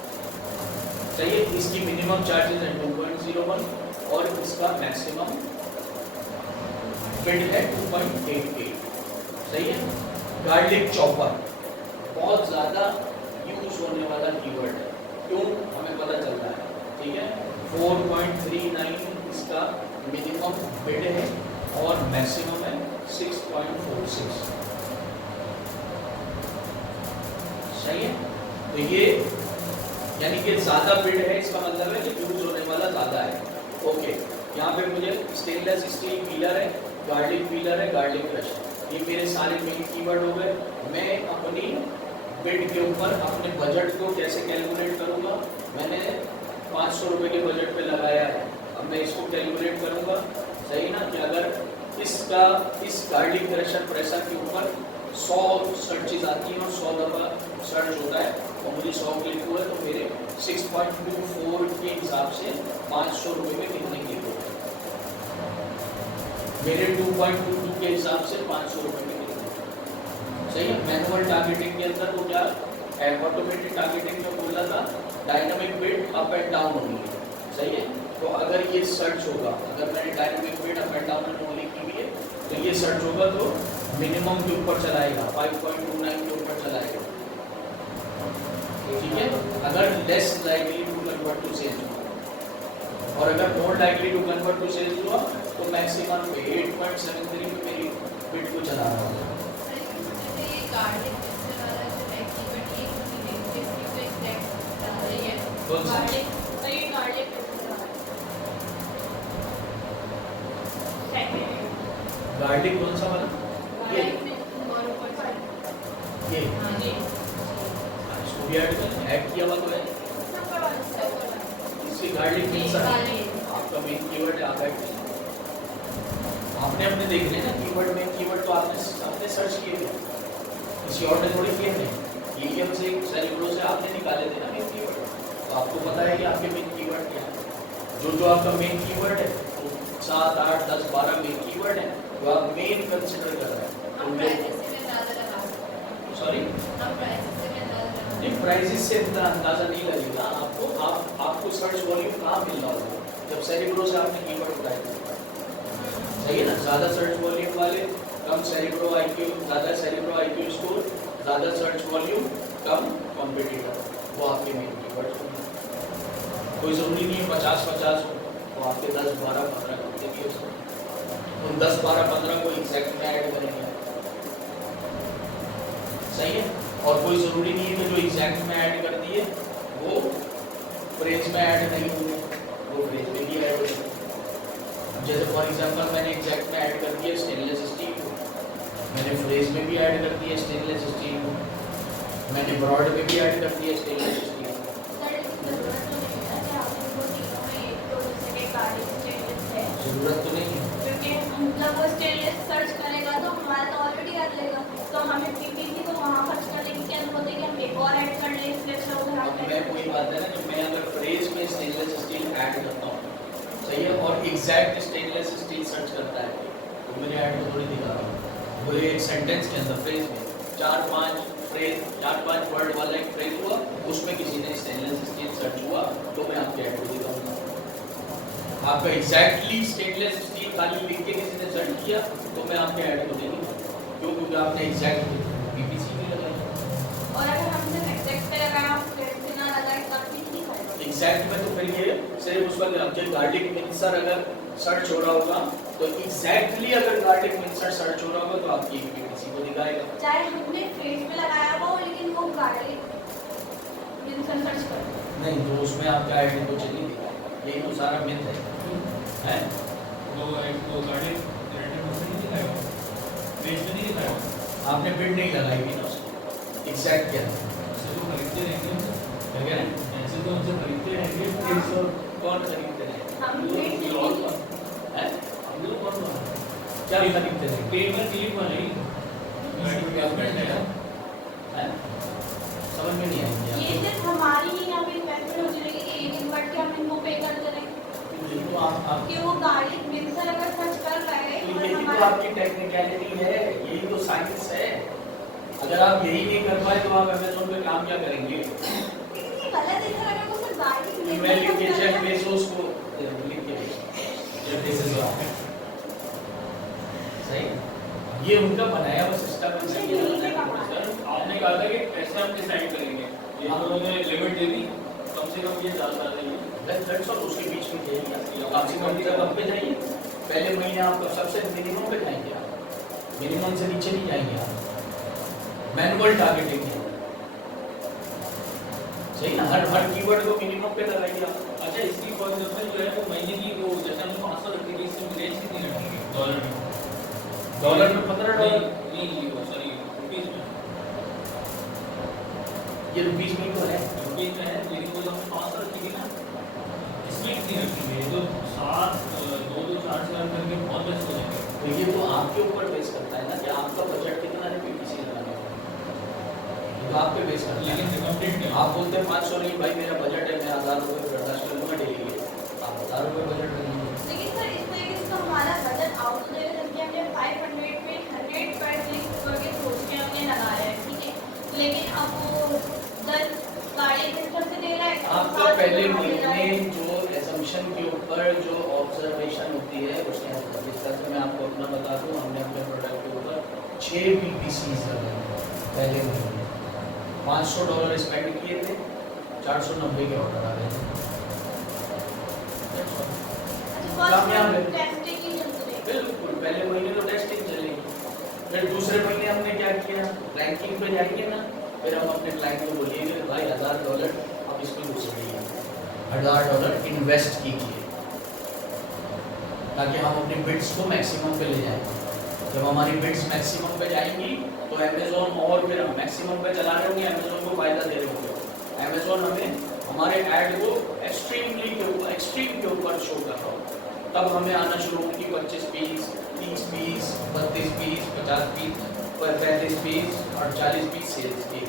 सही है। इसकी मिनिमम चार्जेस है 2.01 और इसका मैक्सिमम बिड है 2.88, सही है। गार्लिक चॉपर बहुत ज़्यादा यूज होने वाला कीवर्ड है, क्यों हमें पता चल रहा है, ठीक है। 4.39 इसका मिनिमम बिड है और मैक्सिमम है 6.46, सही है। तो ये यानी कि ज़्यादा बिड है, इसका मतलब है कि यूज होने वाला ज़्यादा है, ओके। यहाँ पे मुझे स्टेनलेस स्टील पीलर है, गार्लिक पीलर है, गार्लिक क्रशर, ये मेरे सारे मेन कीवर्ड हो गए। मैं अपनी बिड के ऊपर अपने बजट को कैसे कैलकुलेट करूँगा, मैंने 500 रुपये के बजट पे लगाया है, अब मैं इसको कैलकुलेट करूँगा, सही ना। कि अगर इस गार्लिक क्रशर प्रेसर के ऊपर 100 सर्चेज आती हैं और 100 दफ़ा सर्च होता है और मुझे 100 क्लिक हुआ तो मेरे 6.24 के हिसाब से 500 रुपये में कितने क्लिक होते हैं, मेरे 2.22 के हिसाब से 500 रुपये में कितने, सही है। मैनुअल टारगेटिंग के अंदर वो क्या ऑटोमेटेड टारगेटिंग में बोला था dynamic bid up and down होनी है, सही है। तो अगर ये सर्च होगा, अगर मैंने dynamic bid up and down होने की भी है तो ये सर्च होगा तो मिनिमम के ऊपर चलाएगा, 5.29 के ऊपर चलाएगा, ठीक है। अगर less likely to convert to sales हुआ और अगर more likely to convert to sales हुआ तो मैक्सिमम 8.73 पे मेरी बिड को चला रहा होगा। कौन सा? गार्लिक कौन सा वाला? ये इसको भी ऐड किया हुआ तो है। इसकी गार्लिक मीन्स आपका मेन कीवर्ड है, आप ऐड कीजिए। आपने अपने देख लिया ना कीवर्ड, मेन कीवर्ड तो आपने सर्च किए थे, किसी और ने थोड़ी किए थे। ईडीएम से सेल से आपने निकाले थे ना मेन कीवर्ड, तो आपको पता है कि आपके मेन कीवर्ड क्या है। जो आपका मेन कीवर्ड है वो 7, 8, 10, 12 मेन कीवर्ड है, जो आप मेन कंसिडर कर रहे हम हैं। प्राइसेस से ज़्यादा लगा सकते हैं। सॉरी, हम प्राइसेस से ज़्यादा लगा नहीं प्राइसेस से इतना अंदाजा नहीं लगेगा आपको। आपको सर्च वॉल्यूम कहाँ मिल रहा होगा जब सेरिब्रो से आपने कीवर्ड उठाया, सही है ना। ज़्यादा सर्च वॉल्यूम वाले कम सेरिब्रो आईक्यू, ज़्यादा सेरिब्रो आईक्यू स्कोर, ज़्यादा सर्च वॉल्यूम, कम कॉम्पिटिटर, वो आपके मेन कीवर्ड होंगे। कोई ज़रूरी नहीं है 50-50 हो, वो आपके 10, 12, 15 घंटे की हो सकते। उन 10, 12, 15 को एग्जैक्ट में ऐड करेंगे, सही है। और कोई ज़रूरी नहीं है कि जो एग्जैक्ट में ऐड कर दिए वो फ्रेज में ऐड नहीं होंगे, वो फ्रेज में भी ऐड होंगे। जैसे फॉर एग्जांपल मैंने एग्जैक्ट में ऐड कर दिया स्टेनलेस स्टील को, मैंने फ्रेज में भी ऐड कर दिया स्टेनलेस स्टील को, मैंने ब्रॉड में भी ऐड कर दिया स्टेनलेस स्टील को। सर इसकी ज़रूरत तो नहीं है कि आप इनको तीनों में एक तो जैसे कि गाड़ी स्टेनलेस है, ज़रूरत तो नहीं है, क्योंकि जब वो स्टेनलेस सर्च करेगा तो हमारा तो ऑलरेडी कर लेगा, तो हमें पीपीसी को वहाँ खर्च करने की क्या जरूरत है कि हम एक और ऐड कर लें इसलिए अच्छा होगा। अब मैं कोई बात है ना कि मैं अगर फ्रेज में स्टेनलेस स्टील ऐड करता हूँ, सही है, और एग्जैक्ट स्टेनलेस स्टील सर्च करता है तो मेरे ऐड को थोड़ी दिखा रहा हूँ। वो एक सेंटेंस के अंदर फ्रेज में 4-5 फ्रेज, 4-5 वर्ड वाला एक फ्रेज हुआ, उसमें किसी ने स्टेनलेस स्टील सर्च हुआ तो मैं आपके ऐड को दिखाऊंगा। आपका एग्जैक्टली स्टेनलेस स्टील खाली लिख के किसी ने सर्च किया तो मैं आपके ऐड को नहीं दूंगा, क्यों? क्योंकि आपने एग्जैक्ट पीपीसी भी लगाई। और अगर हम सिर्फ एग्जैक्ट पे लगाएं आप बिना लगाए तब भी नहीं करेंगे। एग्जैक्ट में तो फिर ये सिर्फ उस वक्त जब गार्लिक मिक्सर अगर सर्च हो रहा होगा तो एग्जैक्टली अगर गार्लिक मिक्सर सर्च हो रहा होगा तो आपकी पीपीसी को दिखाएगा। चाहे हमने फेस पे लगाया हो लेकिन वो गाड़ी मिक्सर सर्च कर दे। नहीं तो उसमें आपका आईडी कुछ नहीं दिखाएगा, यही तो सारा मिथ है। वो एक वो गाड़ी रेंटल में नहीं दिखाएगा, बेच में नहीं दिखाएगा। आपने बिड नहीं लगाई थी ना उसकी, एग्जैक्ट क्या है, उससे तो खरीदते रहेंगे उनसे, क्या कह रहे हैं? ऐसे तो उनसे खरीदते रहेंगे। कौन खरीदते हैं? हम लोग bid और नहीं- हैं? हम लोग कौन सा क्या खरीदते हैं? पेपर क्लिप वाले ही गवर्नमेंट है ना। हैं? समझ में नहीं आई ये सिर्फ हमारी ही यहाँ पे इन्वेस्टमेंट हो जाएगी कि एक दिन बढ़ के हम इनको पे कर दे रहे हैं यही तो आप कि वो गाड़ी मिक्सर अगर सर्च कर रहे हैं और यही तो हमारा आपकी टेक्निकलिटी है, यही तो साइंस है। अगर आप यही नहीं कर पाए तो आप अमेज़न पे काम क्या करेंगे? कितनी गलत है सर, अगर वो सिर्फ गाड़ी मैं लिख के मिक्सर जेफ सर्च बेजोस को लिख के जेफ बेजोस सही, ये उनका बनाया हुआ सिस्टम है। सही है। सर आपने कहा था कि कैसे हम डिसाइड करेंगे, ये तो उन्होंने लिमिट दे दी, कम से कम ये 4 साल देंगे। दैट्स ऑल, उसके बीच में जाइए, आपसी मंडी तक अब पे जाइए। पहले महीने आप सबसे मिनिमम पे जाएंगे, आप मिनिमम से नीचे नहीं जाएंगे, आप मैनुअल टारगेटिंग है, सही ना। हर कीवर्ड को मिनिमम पे लगाइए आप। अच्छा इसकी फॉर एग्जांपल जो है वो महीने की वो जैसे हम 500 रखते हैं इससे रेंज कितनी रखेंगे डॉलर में? डॉलर में $15, नहीं सॉरी रुपीज में, ये रुपीज में तो है। रुपीज में है, लेकिन वो जो हमने 500 रखी ना इसमें कितनी रखेंगे? ये तो 2-4 साल करके बहुत बेस्ट हो जाएंगे। तो ये तो आपके ऊपर बेस करता है ना कि आपका बजट कितना है पीपीसी लगाने का, ये तो आप पे बेस करता है। लेकिन रिकमेंडेड क्या? आप बोलते हैं 500 नहीं भाई, मेरा बजट है, मैं 1000 रुपये बर्दाश्त कर लूँगा डेली के, आप 1000 रुपये बजट करेंगे। लेकिन सर इस तरीके से तो हमारा बजट आउट हो जाएगा जबकि हमने 500 पे 100 पर क्लिक करके सोच के हमने लगाया है, ठीक है, लेकिन अब वो 10 गाड़ी सिस्टम से दे रहा है। आपका पहले महीने जो एजम्पशन के ऊपर जो ऑब्जर्वेशन होती है उसके अंदर, जिस तरह से मैं आपको अपना बता दूं, हमने अपने प्रोडक्ट के ऊपर 6 पीपीसीज लगाए पहले महीने, $500 स्पेंड किए थे, 490 के ऑर्डर आ गए थे। कामयाब है। टेस्टिंग ही चलती रहेगी। बिल्कुल, पहले महीने तो टेस्टिंग चलेगी, फिर दूसरे महीने हमने क्या किया, रैंकिंग पे जाएंगे ना, फिर हम अपने क्लाइंट को बोलिए भाई $1000 अब इसमें घुस रही है, $1000 इन्वेस्ट कीजिए ताकि हम अपनी बिड्स को मैक्सिमम पे ले जाएं। जब हमारी बिड्स मैक्सिमम पे जाएंगी तो अमेज़ॉन, और फिर हम मैक्सिमम पे चला रहे होंगे, अमेज़ॉन को फायदा दे रहे होंगे, अमेज़ॉन हमें हमारे ऐड को एक्सट्रीम के ऊपर शो कर रहा होगा, तब हमें आना शुरू होगी 25 piece, 30 piece, 32 piece, 50 piece, 35 piece और 40 पीस सेल्स की,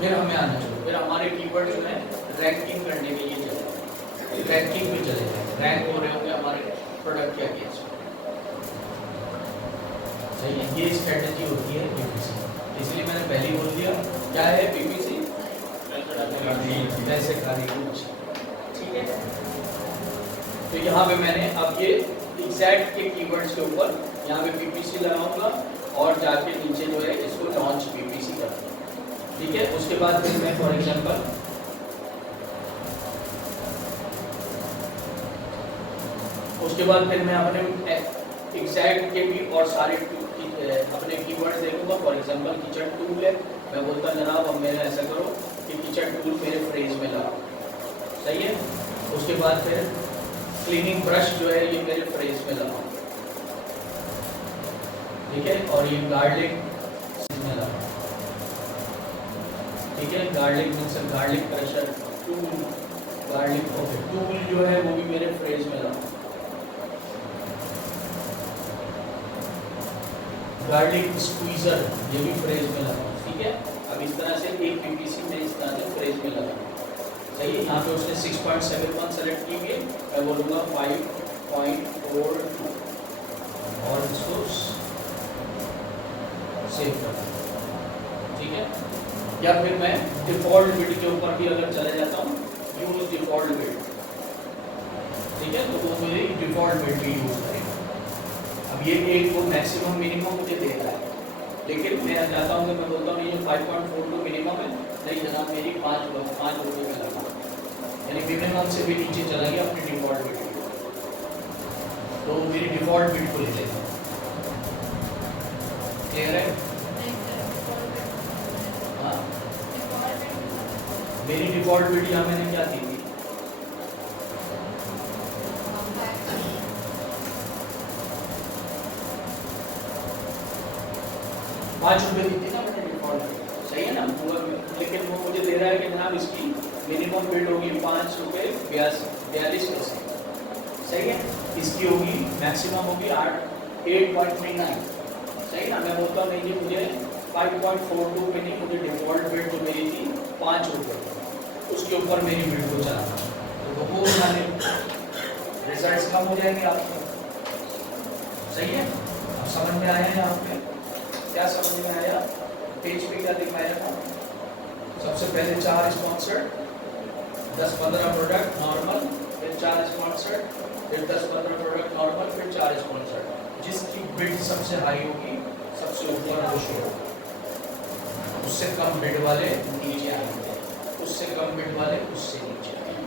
फिर हमें आना शुरू, फिर हमारे कीवर्ड जो है रैंकिंग करने के लिए चले, रैंकिंग पे चले जाएंगे, रैंक हो रहे होंगे हमारे प्रोडक्ट के अगेंस्ट। सही है, ये स्ट्रेटजी होती है पीपीसी। इसलिए मैंने पहले ही बोल दिया क्या है पीपीसी, वैसे खाने की मशीन, ठीक है। तो यहाँ पे मैंने अब ये एग्जैक्ट के कीवर्ड्स के ऊपर यहाँ पे पीपीसी लगाऊंगा और जाके नीचे जो है इसको लॉन्च पीपीसी करूँगा, ठीक है। उसके बाद फिर मैं फॉर एग्जांपल उसके बाद फिर मैं अपने एग्जैक्ट के भी और सारे अपने कीवर्ड्स देखूंगा। फॉर एग्जांपल किचन टूल है, मैं बोलता जनाब अब मेरे ऐसा करो कि किचन टूल मेरे फ्रेज में लगाओ, सही है। उसके बाद फिर क्लीनिंग ब्रश जो है ये मेरे फ्रेज में लगाओ, ठीक है। और ये गार्लिक में लगाओ, ठीक है। Garlic mixer, garlic crusher, tool, garlic okay tool जो है वो भी मेरे फ्रेज में लगाओ, गार्लिक स्क्वीजर ये भी फ्रेज में लगाओ, ठीक है। अब इस तरह से एक पीपीसी में इस तरह से फ्रेज में लगाओ, सही है। यहाँ पे उसने 6.71 सेलेक्ट की है, मैं बोलूँगा 5.42 और इसको सेव कर दूँ, ठीक है। या फिर मैं डिफ़ॉल्ट बिट के ऊपर भी अगर चले जाता हूँ, यूज डिफ़ॉल्ट बिट, ठीक है, तो वो मुझे डिफ़ॉल्ट बिट भी यूज़ करेगा। अब ये एक को मैक्सिमम मिनिमम मुझे दे रहा है, लेकिन मैं चाहता हूँ कि मैं बोलता हूँ ये 5.42 मिनिमम है, नहीं जनाब मेरी 5 रुपये में लगा, यानी मिनिमम से भी नीचे चला गया अपनी डिफ़ॉल्ट बिट, तो मेरी डिफ़ॉल्ट बिट को ले लेगा। क्लियर है? हाँ, मेरी डिफ़ॉल्ट बिट यहाँ मैंने क्या दी थी, 5 रुपये दी थी ना मैंने डिफ़ॉल्ट, सही है ना। लेकिन वो मुझे दे रहा है कि जनाब इसकी मिनिमम बिड होगी 5 रुपये 42 पैसे, सही है। इसकी होगी मैक्सिमम होगी 8.39, सही ना। मैं बोलता हूँ नहीं जी मुझे 5.42 पे नहीं, मुझे डिफ़ॉल्ट बिड जो मेरी थी 5 रुपये, उसके ऊपर मेरी बिड को चलाना, तो वो सारे रिजल्ट्स कम हो जाएंगे आपको, सही है। अब समझ में आया है आपके, क्या समझ में आया? पेज पे क्या दिखाया था? सबसे पहले 4 स्पॉन्सर्ड, 10-15 प्रोडक्ट नॉर्मल, फिर 4 स्पॉन्सर्ड, फिर 10-15 प्रोडक्ट नॉर्मल, फिर 4 स्पॉन्सर्ड। जिसकी बिड सबसे हाई होगी सबसे ऊपर वो शो होगा, उससे कम बिड वाले नीचे आएंगे, उससे कम बिड वाले उससे नीचे आएंगे,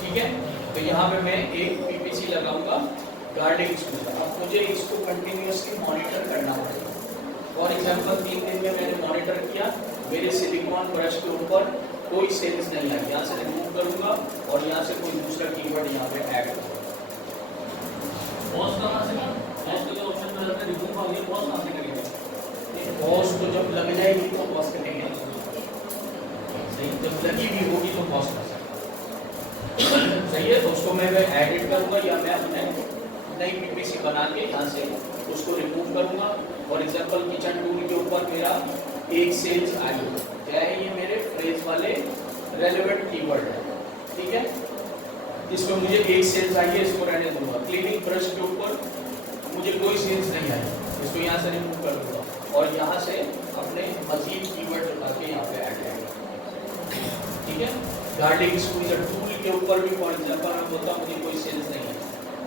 ठीक है। तो यहाँ पे मैं एक पीपीसी लगाऊंगा गार्लिक स्क्वीजर। अब मुझे इसको कंटिन्यूअसली मॉनिटर करना पड़ेगा। फॉर एग्जांपल 3 दिन में मैंने मॉनिटर किया, मेरे सिलिकॉन ब्रश के ऊपर कोई सेल्स नहीं आई, यहाँ से रिमूव करूंगा और यहाँ से कोई दूसरा कीवर्ड यहाँ पे ऐड करूंगा। पॉज कहाँ से ना, पॉज के ऑप्शन में रहता है रिमूव आ गया, पॉज कहाँ से करेंगे? पॉज तो जब लग जाएगी तो पॉज करेंगे, सही, जब लगी भी होगी तो पॉज कर सकते, सही है। तो उसको मैं एडिट करूंगा या मैं अपने नई पीपीसी बना के यहाँ से उसको रिमूव करूंगा। फॉर एग्जांपल किचन टूल के ऊपर मेरा एक सेल्स आई हो, क्या है ये मेरे फ्रेज वाले रेलेवेंट कीवर्ड है, ठीक है। इसमें मुझे एक सेल्स आई है, इसको रहने दूंगा। क्लीनिंग ब्रश के ऊपर मुझे कोई सेल्स नहीं आई, इसको यहाँ से रिमूव कर दूंगा और यहाँ से अपने मजीद कीवर्ड उठा के यहाँ पे ऐड करेंगे, ठीक है। गार्लिक स्क्वीजर टूल के ऊपर भी फॉर एग्जांपल मैं बोलता हूँ मुझे कोई सेल्स नहीं है,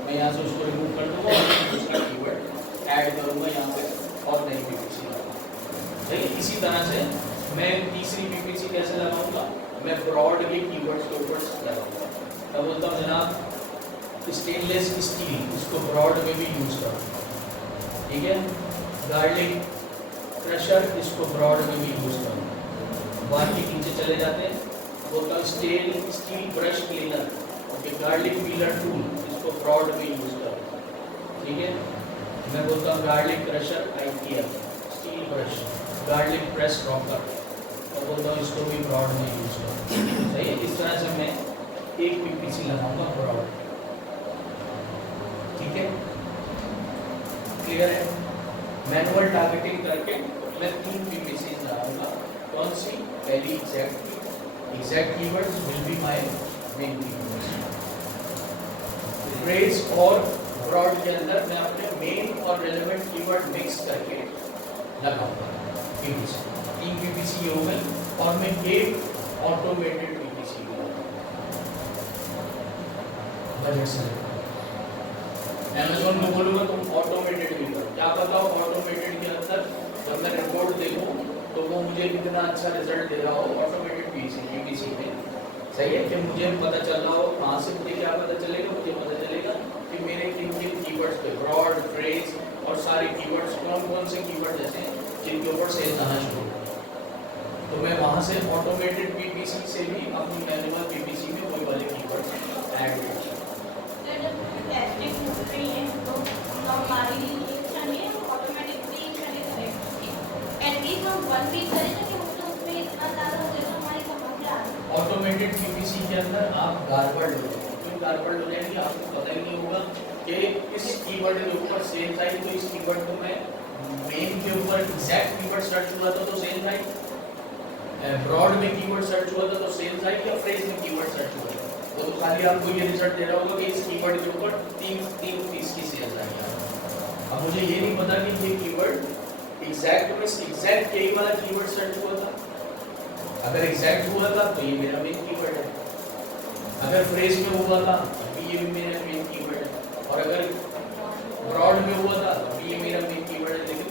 मैं यहाँ से उसको रिमूव कर दूंगा और दूसरा कीवर्ड ऐड करूँगा यहाँ पे और नई पीपीसी लगाऊंगा, सही। इसी तरह से मैं तीसरी पीपीसी कैसे लगाऊंगा, मैं ब्रॉड के कीवर्ड्स के ऊपर लगाऊंगा। मैं बोलता हूँ जनाब स्टेनलेस स्टील, इसको ब्रॉड में भी यूज करो, ठीक है। गार्लिक क्रशर, इसको ब्रॉड में भी यूज करो। बाकी नीचे चले जाते हैं, बोलता हूँ steel brush cleaner, okay. Garlic pillar tool, इसको ब्रॉड में यूज करो, ठीक है। मैं बोलता हूँ garlic crusher IPL, steel brush, garlic press rocker, और बोलता हूँ इसको भी ब्रॉड में यूज करो, सही है। इस तरह से मैं एक पीपीसी लगाऊंगा ब्रॉड, ठीक है, क्लियर है। मैनुअल टारगेटिंग करके मैं 3 पीपीसी लगाऊंगा, कौन सी? पहली एग्जैक्ट की, exact keywords will be my main keywords. Phrase और ब्रॉड के अंदर मैं अपने मेन और रेलेवेंट कीवर्ड मिक्स करके लगाऊंगा पीपीसी। 3 पीपीसी ये हो गए और मैं एक ऑटोमेटेड पीपीसी बजट से अमेज़न में बोलूँगा तुम ऑटोमेटेड भी करो। क्या बताओ ऑटोमेटेड के अंदर जब मैं रिपोर्ट देखूँ तो वो मुझे कितना अच्छा रिजल्ट दे रहा हो ऑटोमेटेड पीपीसी में। सही है कि मुझे पता चल रहा हो कहाँ से मुझे क्या पता चलेगा, मुझे पता चलेगा कि मेरे किन किन कीवर्ड्स पे ब्रॉड फ्रेज और सारे कीवर्ड्स कौन कौन से कीवर्ड जैसे जिनके ऊपर सेल्स आना शुरू हो। तो मैं वहाँ से ऑटोमेटेड पीपीसी से भी अपनी मैनुअल पीपीसी में वही वाले कीवर्ड्स ऐड कर सकता हूँ। जब टेस्टिंग हो रही है तो हमारी इच्छा नहीं है ऑटोमेटिकली चले करेगा। एटलीस्ट हम 1 वीक करें ना कि मतलब उसमें इतना ज़्यादा हो जाए तो हमारी समस्या आ रही है। ऑटोमेटेड पीपीसी के अंदर आप गारबल्ड हो जाएंगे। क्यों गारबल्ड हो जाएंगे आपको पता ही नहीं होगा कि इस कीवर्ड के ऊपर सेल्स आई तो इस कीवर्ड को मैं मेन के ऊपर एग्जैक्ट कीवर्ड सर्च हुआ था तो सेल्स आई, ब्रॉड में कीवर्ड सर्च हुआ था तो सेल्स आई, या फ्रेज में कीवर्ड सर्च हुआ था वो तो खाली आपको ये रिजल्ट दे रहा होगा कि इस कीवर्ड के ऊपर 3 की सेल्स आई है। अब मुझे ये नहीं पता कि ये कीवर्ड एग्जैक्ट में एग्जैक्ट यही वाला कीवर्ड सर्च हुआ था। अगर एग्जैक्ट हुआ था तो ये मेरा मेन कीवर्ड है, अगर फ्रेज में हुआ था तो ये भी मेरा मेन कीवर्ड है, और अगर ब्रॉड में हुआ था तो ये मेरा मेन कीवर्ड है। लेकिन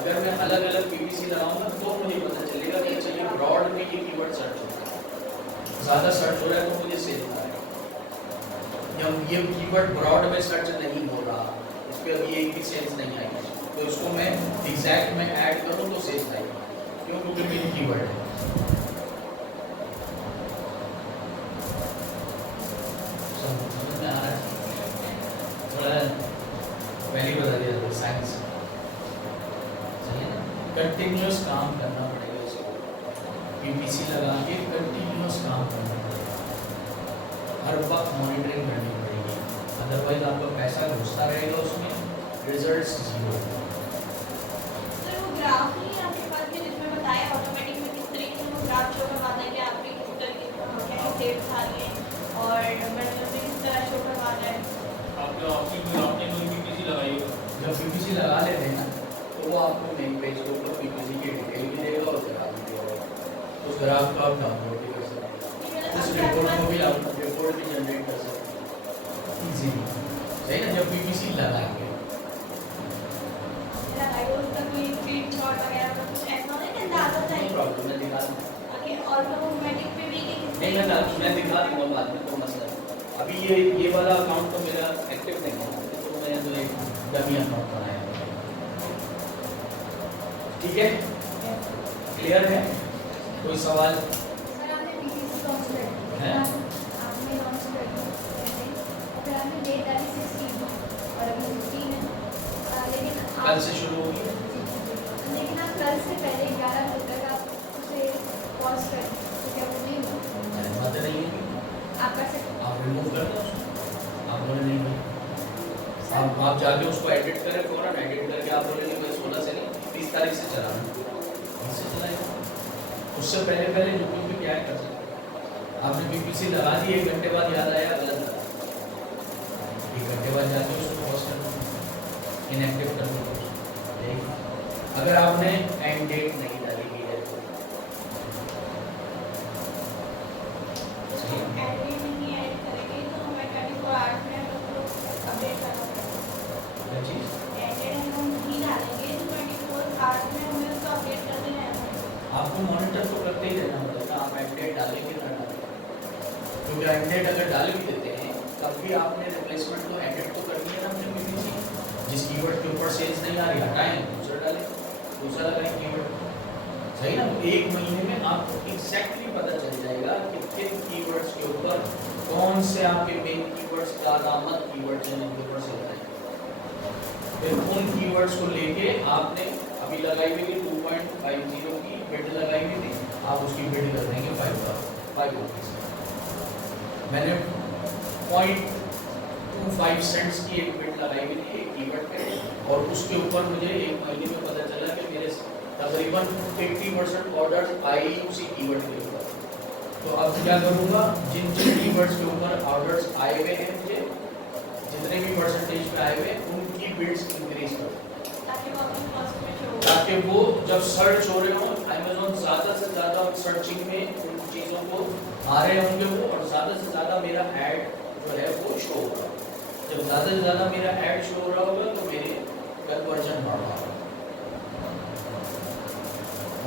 अगर मैं अलग अलग पीपीसी लगाऊंगा तो मुझे पता चलेगा कि चलिए ब्रॉड में ये कीवर्ड सर्च हो रहा है, ज़्यादा सर्च हो रहा है तो मुझे सेल आ रहा है, या ये कीवर्ड ब्रॉड में सर्च नहीं हो रहा, इस पर अभी एक भी सेल्स नहीं आई तो इसको मैं एग्जैक्ट में ऐड करूँ तो सेल्स आएगी। क्यों? क्योंकि मेन कीवर्ड है। पहले बता दिया था साइंस सही है ना। कंटिन्यूअस काम करना पड़ेगा इसको, पीपीसी लगा के कंटिन्यूअस काम करना पड़ेगा, हर वक्त मॉनिटरिंग करनी पड़ेगी, अदरवाइज आपका पैसा घुसता रहेगा उसमें, रिजल्ट्स जीरो। सर वो ग्राफ नहीं है आपके पास में जिसमें बताया ऑटोमेटिक में किस तरीके से वो ग्राफ शो करवाता है कि आपकी किस तरीके से कैसे सेल्स आ रही है और मैनुअल में किस तरह शो करवा रहा है। आपने कोई पीपीसी लगाई हो जब पीपीसी लगा लेते हैं ना तो वो आपको मेन पेज के ऊपर पीपीसी की डिटेल भी देगा और ग्राफ भी देगा, उस ग्राफ को आप डाउनलोड भी कर सकते हैं, उस रिपोर्ट को भी आप रिपोर्ट भी जनरेट कर सकते हैं इजीली। सही ना। जब पीपीसी लगाएंगे उसका कोई स्क्रीनशॉट वगैरह का कुछ ऐसा होता है कि अंदाजा था नो प्रॉब्लम, मैं दिखा दूँगा। ओके। और ऑटोमेटिक पे भी कि नहीं मैं दिखा दूँगा बाद में, कोई मसला नहीं। अभी ये वाला अकाउंट तो मेरा एक्टिव नहीं है तो मैंने तो एक डमी अकाउंट बनाया है। ठीक है, क्लियर है? कोई सवाल सर आपने पीपीसी लॉन्च कर दिया है? आपने लॉन्च कर दिया और फिर आपने डेट डाली 16 और अभी 15 है लेकिन कल से शुरू होगी। लेकिन आप कल से पहले 11 बजे तक आप उसे पॉज कर दें तो क्या वो नहीं होगा? बात नहीं है, आप कर सकते आप रिमूव कर दो उसको, आप बोले नहीं भाई, आप जाके उसको एडिट करें, फौरन एडिट करके आप बोले भाई 16 से नहीं 30 तारीख से चलाना, इससे चलाएगा। उससे पहले जो कुछ भी क्या कर सकते हैं। आपने पीपीसी लगा दी, 1 घंटे बाद याद आया गलत लगा, 1 घंटे बाद जाके उसको पॉज कर दो, इनएक्टिव कर दो। अगर आपने एंड डेट नहीं डाली हुई है तो सही है। ऐड नहीं ऐड करेंगे तो हमें 24 आवर्स में उसको अपडेट करना पड़ेगा। क्या चीज़? ऐड हम नहीं डालेंगे तो 24 आवर्स में हमें उसको अपडेट करते रहना है। आपको मॉनिटर तो करते ही रहना पड़ेगा, आप एंडेट डालेंगे ना डालेंगे, क्योंकि एंडेट अगर डाल भी देते हैं तब भी आपने रिप्लेसमेंट तो एडिट तो करनी है ना अपने पीपीसी। जिस कीवर्ड के ऊपर सेल्स नहीं आ रही हटाएं, दूसरा डालें, दूसरा लगाएं कीवर्ड। सही ना। 1 महीने में आपको एग्जैक्टली पता चल जाएगा कि किन कीवर्ड्स के ऊपर कौन से आपके मेन कीवर्ड्स ज़्यादामत कीवर्ड्स हैं जिनके ऊपर सेल्स आएंगे। फिर उन कीवर्ड्स को लेके आपने अभी लगाई हुई थी 2.50 की बिड लगाई हुई थी, आप उसकी बिड कर देंगे 5 रुपीज़। मैंने 0.25 सेंट्स की एक बिड लगाई हुई थी एक कीवर्ड पे, और उसके ऊपर मुझे 1 महीने में पता चला कि मेरे तकरीबन 80% ऑर्डर्स आए ही उसी कीवर्ड के ऊपर। तो अब क्या करूँगा, जिन जिन कीवर्ड्स के ऊपर ऑर्डर्स आए हुए हैं मुझे, जितने भी परसेंटेज पे आए हुए उनकी बिड्स इंक्रीज करो, ताकि वो अपनी फर्स्ट में शो हो। ताकि वो जब सर्च हो रहे हो अमेज़न ज़्यादा से ज़्यादा सर्चिंग में उन चीज़ों को आ रहे होंगे वो, और ज़्यादा से ज़्यादा मेरा ऐड जो है वो शो होगा। जब ज़्यादा से ज़्यादा मेरा ऐड शो हो रहा होगा तो मेरे कन्वर्जन बढ़ रहा होगा,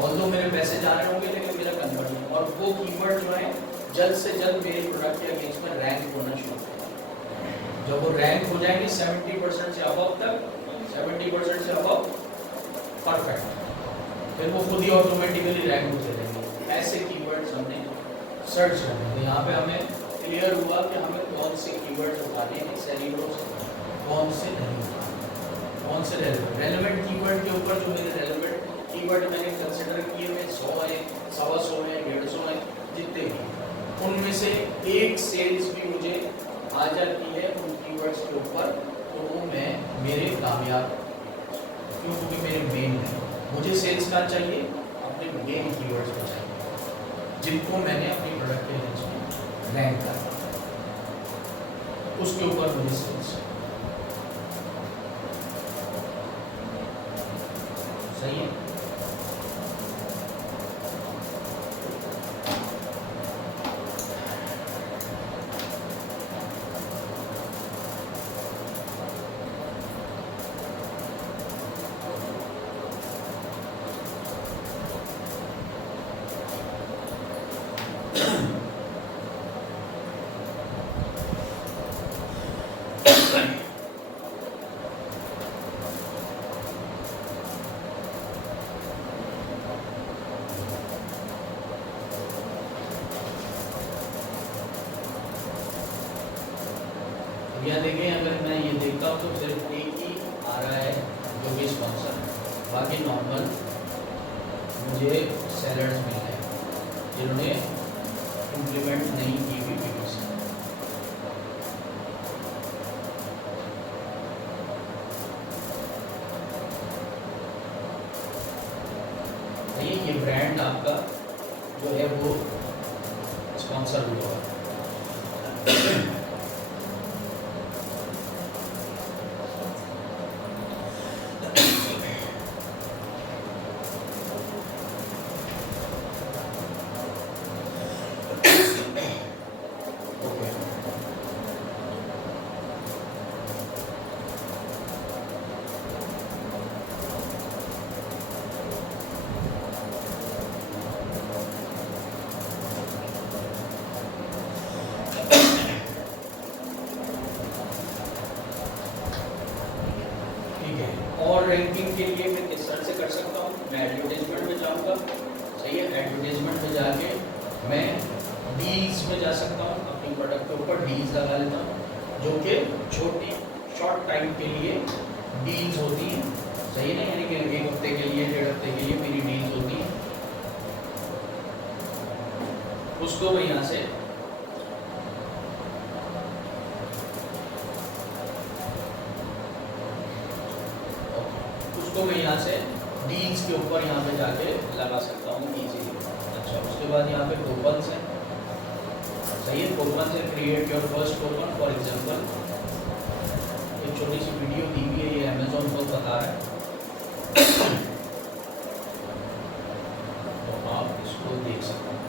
और तो मेरे पैसे जा रहे होंगे लेकिन मेरा कन्वर्जन, और वो कीवर्ड जो है जल्द से जल्द मेरे प्रोडक्ट के अगेंस्ट में रैंक होना शुरू होगा। जब वो रैंक हो जाएंगे 70% से अबव तक, 70% से अबव परफेक्ट, फिर वो खुद ही ऑटोमेटिकली रैंक होते रहेंगे। ऐसे कीवर्ड्स हमने सर्च करने, तो यहाँ पे हमें क्लियर हुआ कि हमें कौन से कीवर्ड्स उठाने हैं सेलिब्रो से, कौन से नहीं उठाने, कौन से रेलेवेंट कीवर्ड के ऊपर जो मेरे रेलेवेंट कीवर्ड मैंने कंसिडर किए हुए 100 है, 125 है, 150 है, जितने भी, उनमें से एक सेल्स भी मुझे आ जाती है उन कीवर्ड्स के ऊपर, तो वो मैं मेरे कामयाब, क्योंकि मेरे मेन है। मुझे सेल्स का चाहिए, अपने मेन कीवर्ड्स का चाहिए जिनको मैंने अपनी प्रोडक्ट के लिस्ट में रैंक करा, उसके ऊपर मुझे सेल्स सही है। यहाँ देखें, अगर मैं ये देखता हूँ तो सिर्फ एक ही आ रहा है जो कि स्पॉन्सर है, बाकी नॉर्मल मुझे सेलर्स मिल रहे हैं जिन्होंने इम्प्लीमेंट नहीं की भी PPC। ये ब्रांड आपका जो है वो स्पॉन्सर हुआ है। और रैंकिंग के लिए मैं किस तरह से कर सकता हूँ, मैं एडवर्टाइजमेंट में जाऊँगा, सही है। एडवर्टाइजमेंट में जाके मैं डील्स में जा सकता हूँ, अपनी प्रोडक्ट के ऊपर डील्स लगा लेता हूँ, जो कि छोटी शॉर्ट टाइम के लिए डील्स होती हैं, सही है ना, यानी कि 1 हफ्ते के लिए, 1.5 हफ्ते के लिए मेरी डील्स होती हैं। उसको मैं यहाँ से उसको मैं यहाँ से डील्स के ऊपर यहाँ पे जाके लगा सकता हूँ इजीली। अच्छा, उसके बाद यहाँ पे कूपन्स हैं, सही है। कूपन से create your first coupon, for example एक छोटी सी वीडियो दी हुई है, ये अमेज़ॉन को बता रहा है, तो आप इसको देख सकते हैं।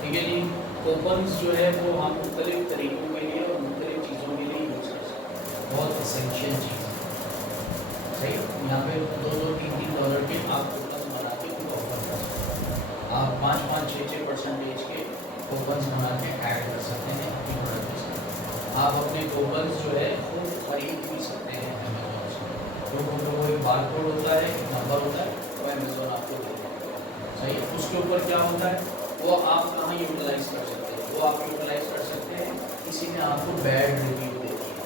ठीक है जी। कूपन्स जो है वो हम मुख्तलिफ तरीकों के लिए और मुख्तलिफ चीज़ों के लिए यूज़ कर सकते हैं, बहुत इसेंशियल चीज़ है। सही है। यहाँ पे $2-3 के आप कूपन बना के उनको ऑफर कर सकते हैं। आप 5-5, 6-6% के कूपन्स बना के ऐड कर सकते हैं अपनी प्रोडक्ट के साथ। आप अपने कूपन्स जो है वो खरीद भी सकते हैं अमेजोन से, क्योंकि वो एक बारकोड होता है, एक नंबर होता है, वो अमेजोन आपको देता है। सही है। उसके ऊपर क्या होता है वो आप कहाँ यूटिलाइज कर सकते हैं, वो आप यूटिलाइज कर सकते हैं किसी ने आपको बैड रिव्यू दे दिया,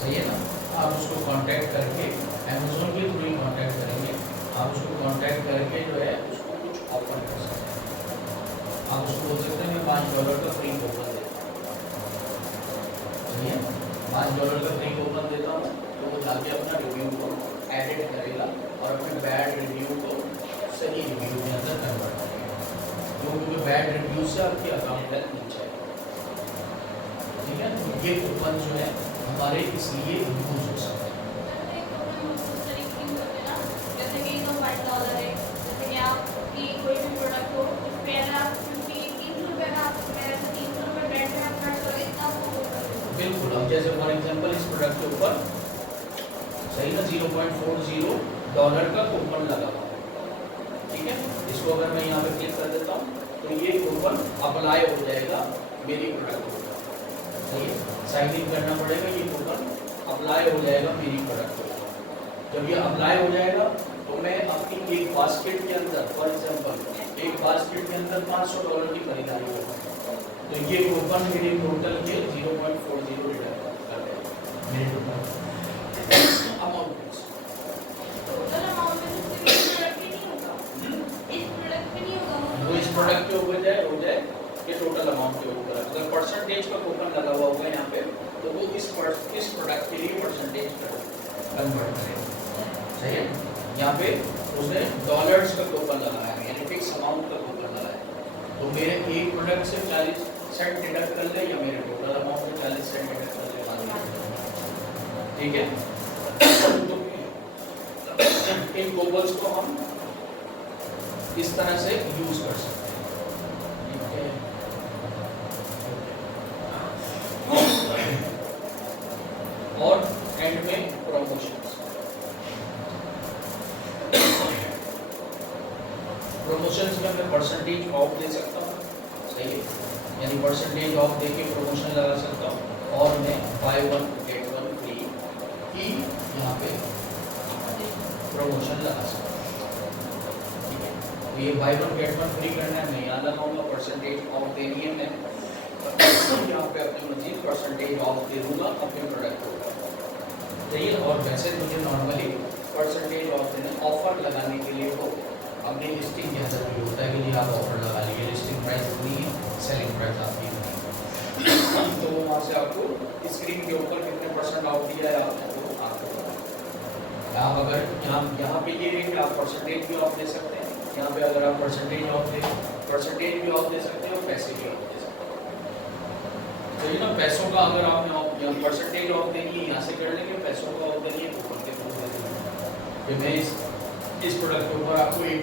सही है ना, आप उसको कांटेक्ट करके अमेजोन के थ्रू ही कांटेक्ट करेंगे, आप उसको कांटेक्ट करके जो है उसको कुछ ऑफर कर सकते हैं। आप उसको बोल सकते हैं मैं $5 का फ्री कूपन देता हूँ, सही है, $5 का फ्री कूपन देता हूँ, तो वो जाके अपना रिव्यू को एडिट करेगा और अपने बैड रिव्यू को सही रिव्यू के अंदर कन्वर्ट करेगा, क्योंकि बैड रिव्यू से आपकी अकाउंट हेल्थ नीचे है। ठीक है। तो ये कूपन जो है हमारे इसलिए यूज हो सकते हैं। जैसे कि तो $5 है, जैसे कि आपकी कोई भी प्रोडक्ट हो उस पर अगर आप 300 रुपये का मेरे से 300 रुपये ब्रांड में आप खर्च करोगे तब वो बिल्कुल। हम जैसे फॉर एग्जांपल इस प्रोडक्ट के ऊपर सही ना $0.40 का कूपन लगा हुआ है, ठीक है। इसको अगर मैं यहाँ पे क्लिक कर देता हूँ तो ये कूपन अप्लाई हो जाएगा मेरी प्रोडक्ट को, सही है। साइन इन करना पड़ेगा, ये कूपन अप्लाई हो जाएगा मेरी प्रोडक्ट को। जब ये अप्लाई हो जाएगा तो मैं अपनी एक बास्केट के अंदर फॉर एग्जांपल एक बास्केट के अंदर $500 की खरीदारी करूँगा, तो ये कूपन मेरे टोटल के 0.40 रिटर्न कर देगा मेरे टोटल अमाउंट। टोटल अमाउंट में सिर्फ इस प्रोडक्ट पे नहीं होगा, इस प्रोडक्ट पे नहीं होगा, वो इस प्रोडक्ट के ऊपर हो जाए ये टोटल अमाउंट के ऊपर। अगर परसेंटेज का कूपन लगा हुआ होगा यहाँ पे तो वो इस प्रोडक्ट के लिए परसेंटेज कन्वर्ट करेगा, सही है। यहाँ पे उसने डॉलर्स का कूपन लगाया है, यानी फिक्स अमाउंट का कूपन लगाया है, तो मेरे एक प्रोडक्ट से 40 सेंट डिडक्ट कर ले या मेरे टोटल अमाउंट से 40 सेंट डिडक्ट कर ले, ठीक है। तो इन कूपन्स को हम इस तरह से यूज कर सकते हैं, ठीक है। और एंड में प्रमोशंस में मैं परसेंटेज ऑफ दे सकता हूँ, सही है, यानी परसेंटेज ऑफ दे के प्रमोशन लगा सकता हूँ, और मैं buy 1 get 1 फ्री की यहाँ पे प्रमोशन लगा सकता हूँ, ठीक है। तो ये buy 1 get 1 फ्री करना है, मैं यहाँ लगाऊंगा, परसेंटेज ऑफ देनी है, मैं यहाँ पे अपनी मजीद परसेंटेज ऑफ दे दूँगा अपने प्रोडक्ट को, सही है। और वैसे मुझे नॉर्मली परसेंटेज ऑफ देना ऑफर लगाने के लिए हो अपनी लिस्टिंग के अंदर भी होता है कि जी आप ऑफर लगा लीजिए, लिस्टिंग प्राइस इतनी है, सेलिंग प्राइस आपकी इतनी है, तो वहाँ से आपको स्क्रीन के ऊपर कितने % ऑफ दिया है आपने वो आपको, आप अगर यहाँ पे ये है कि आप परसेंटेज भी ऑफ दे सकते हैं, यहाँ पे अगर आप परसेंटेज भी ऑफ दे सकते हैं और पैसे भी ऑफ दे सकते हैं। तो ये ना पैसों का अगर आपने परसेंटेज ऑफ देनी है यहाँ से कर लेंगे, पैसों का ऑफ देनी है कूपन के थ्रू दे देंगे कि मैं इस प्रोडक्ट के ऊपर आपको $1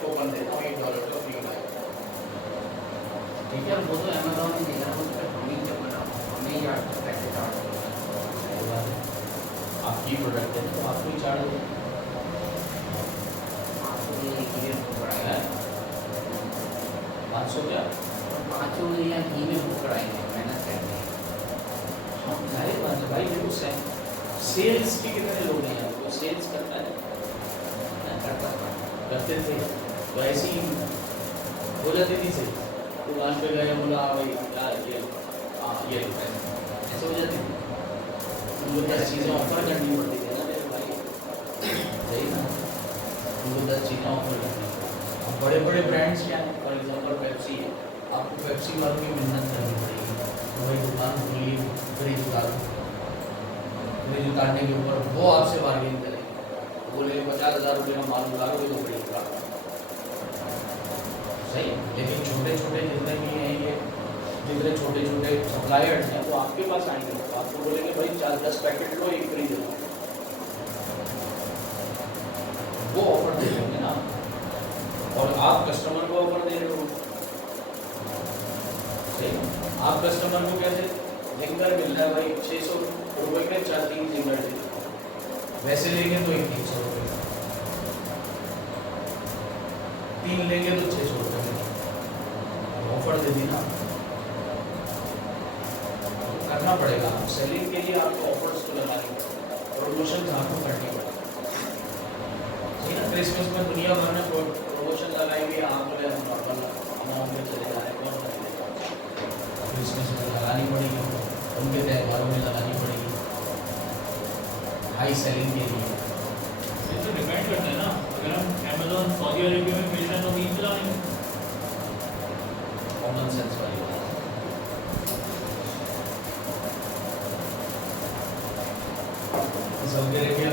कूपन देता हूँ, $1 का फ्री बाय, ठीक है। वो तो अमेजोन ने दिया उस पर हमें जब बनाओ हमें यार पैसे चार्ज आपकी प्रोडक्ट है तो आपको ही चार्ज होगा। आपको ये घी में बुक कराएगा 500 क्या 500 या घी में बुक कराएंगे मेहनत करके। हाँ जाहिर बात है भाई, देखो सेल्स के कितने लोग हैं यहाँ, वो सेल्स करता है करते थे तो ऐसी हो जाती थी से दुकान पे गए बोला हाँ भाई यार ये ऐसे हो जाती थी, उनको 10 चीज़ें ऑफर करनी पड़ती थी ना मेरे भाई, सही ना, उनको 10 चीज़ें ऑफर करनी। अब बड़े बड़े ब्रांड्स क्या हैं, फॉर एग्जाम्पल पेप्सी है, आपको पेप्सी वालों की मेहनत करनी पड़ेगी, तो भाई दुकान खुली फ्रिज उतारने के ऊपर वो आपसे बार्गेन करें, बोले 50,000 रुपये का माल उतारोगे तो बड़ी बात सही। लेकिन छोटे छोटे जितने भी हैं ये जितने छोटे छोटे सप्लायर्स हैं वो आपके पास आएंगे, तो आपको बोलेंगे भाई 4-10 पैकेट लो, एक फ्री दे दो, वो ऑफर देंगे वैसे लेंगे तो 300 रुपये, 3 लेंगे तो 600 रुपये ऑफर दे दी ना, तो करना पड़ेगा। सेलिंग के लिए आपको ऑफर्स तो लगानी पड़ेगी, प्रमोशन आपको करनी पड़ेगी, ठीक है ना। क्रिसमस में दुनिया भर में प्रमोशन लगाई हुई है, आप बोले हम नॉर्मल अमाउंट में चले जा रहे हैं, कौन करेगा? क्रिसमस में लगानी पड़ेगी, उनके त्योहारों में लगानी पड़ेगी, हाई सेलिंग के लिए। ये तो डिपेंड करता है ना, अगर हम अमेज़न सऊदी अरेबिया में मिल रहे हैं तो वहीं चलाएंगे। कॉमन सेंस वाली बात। Saudi Arabia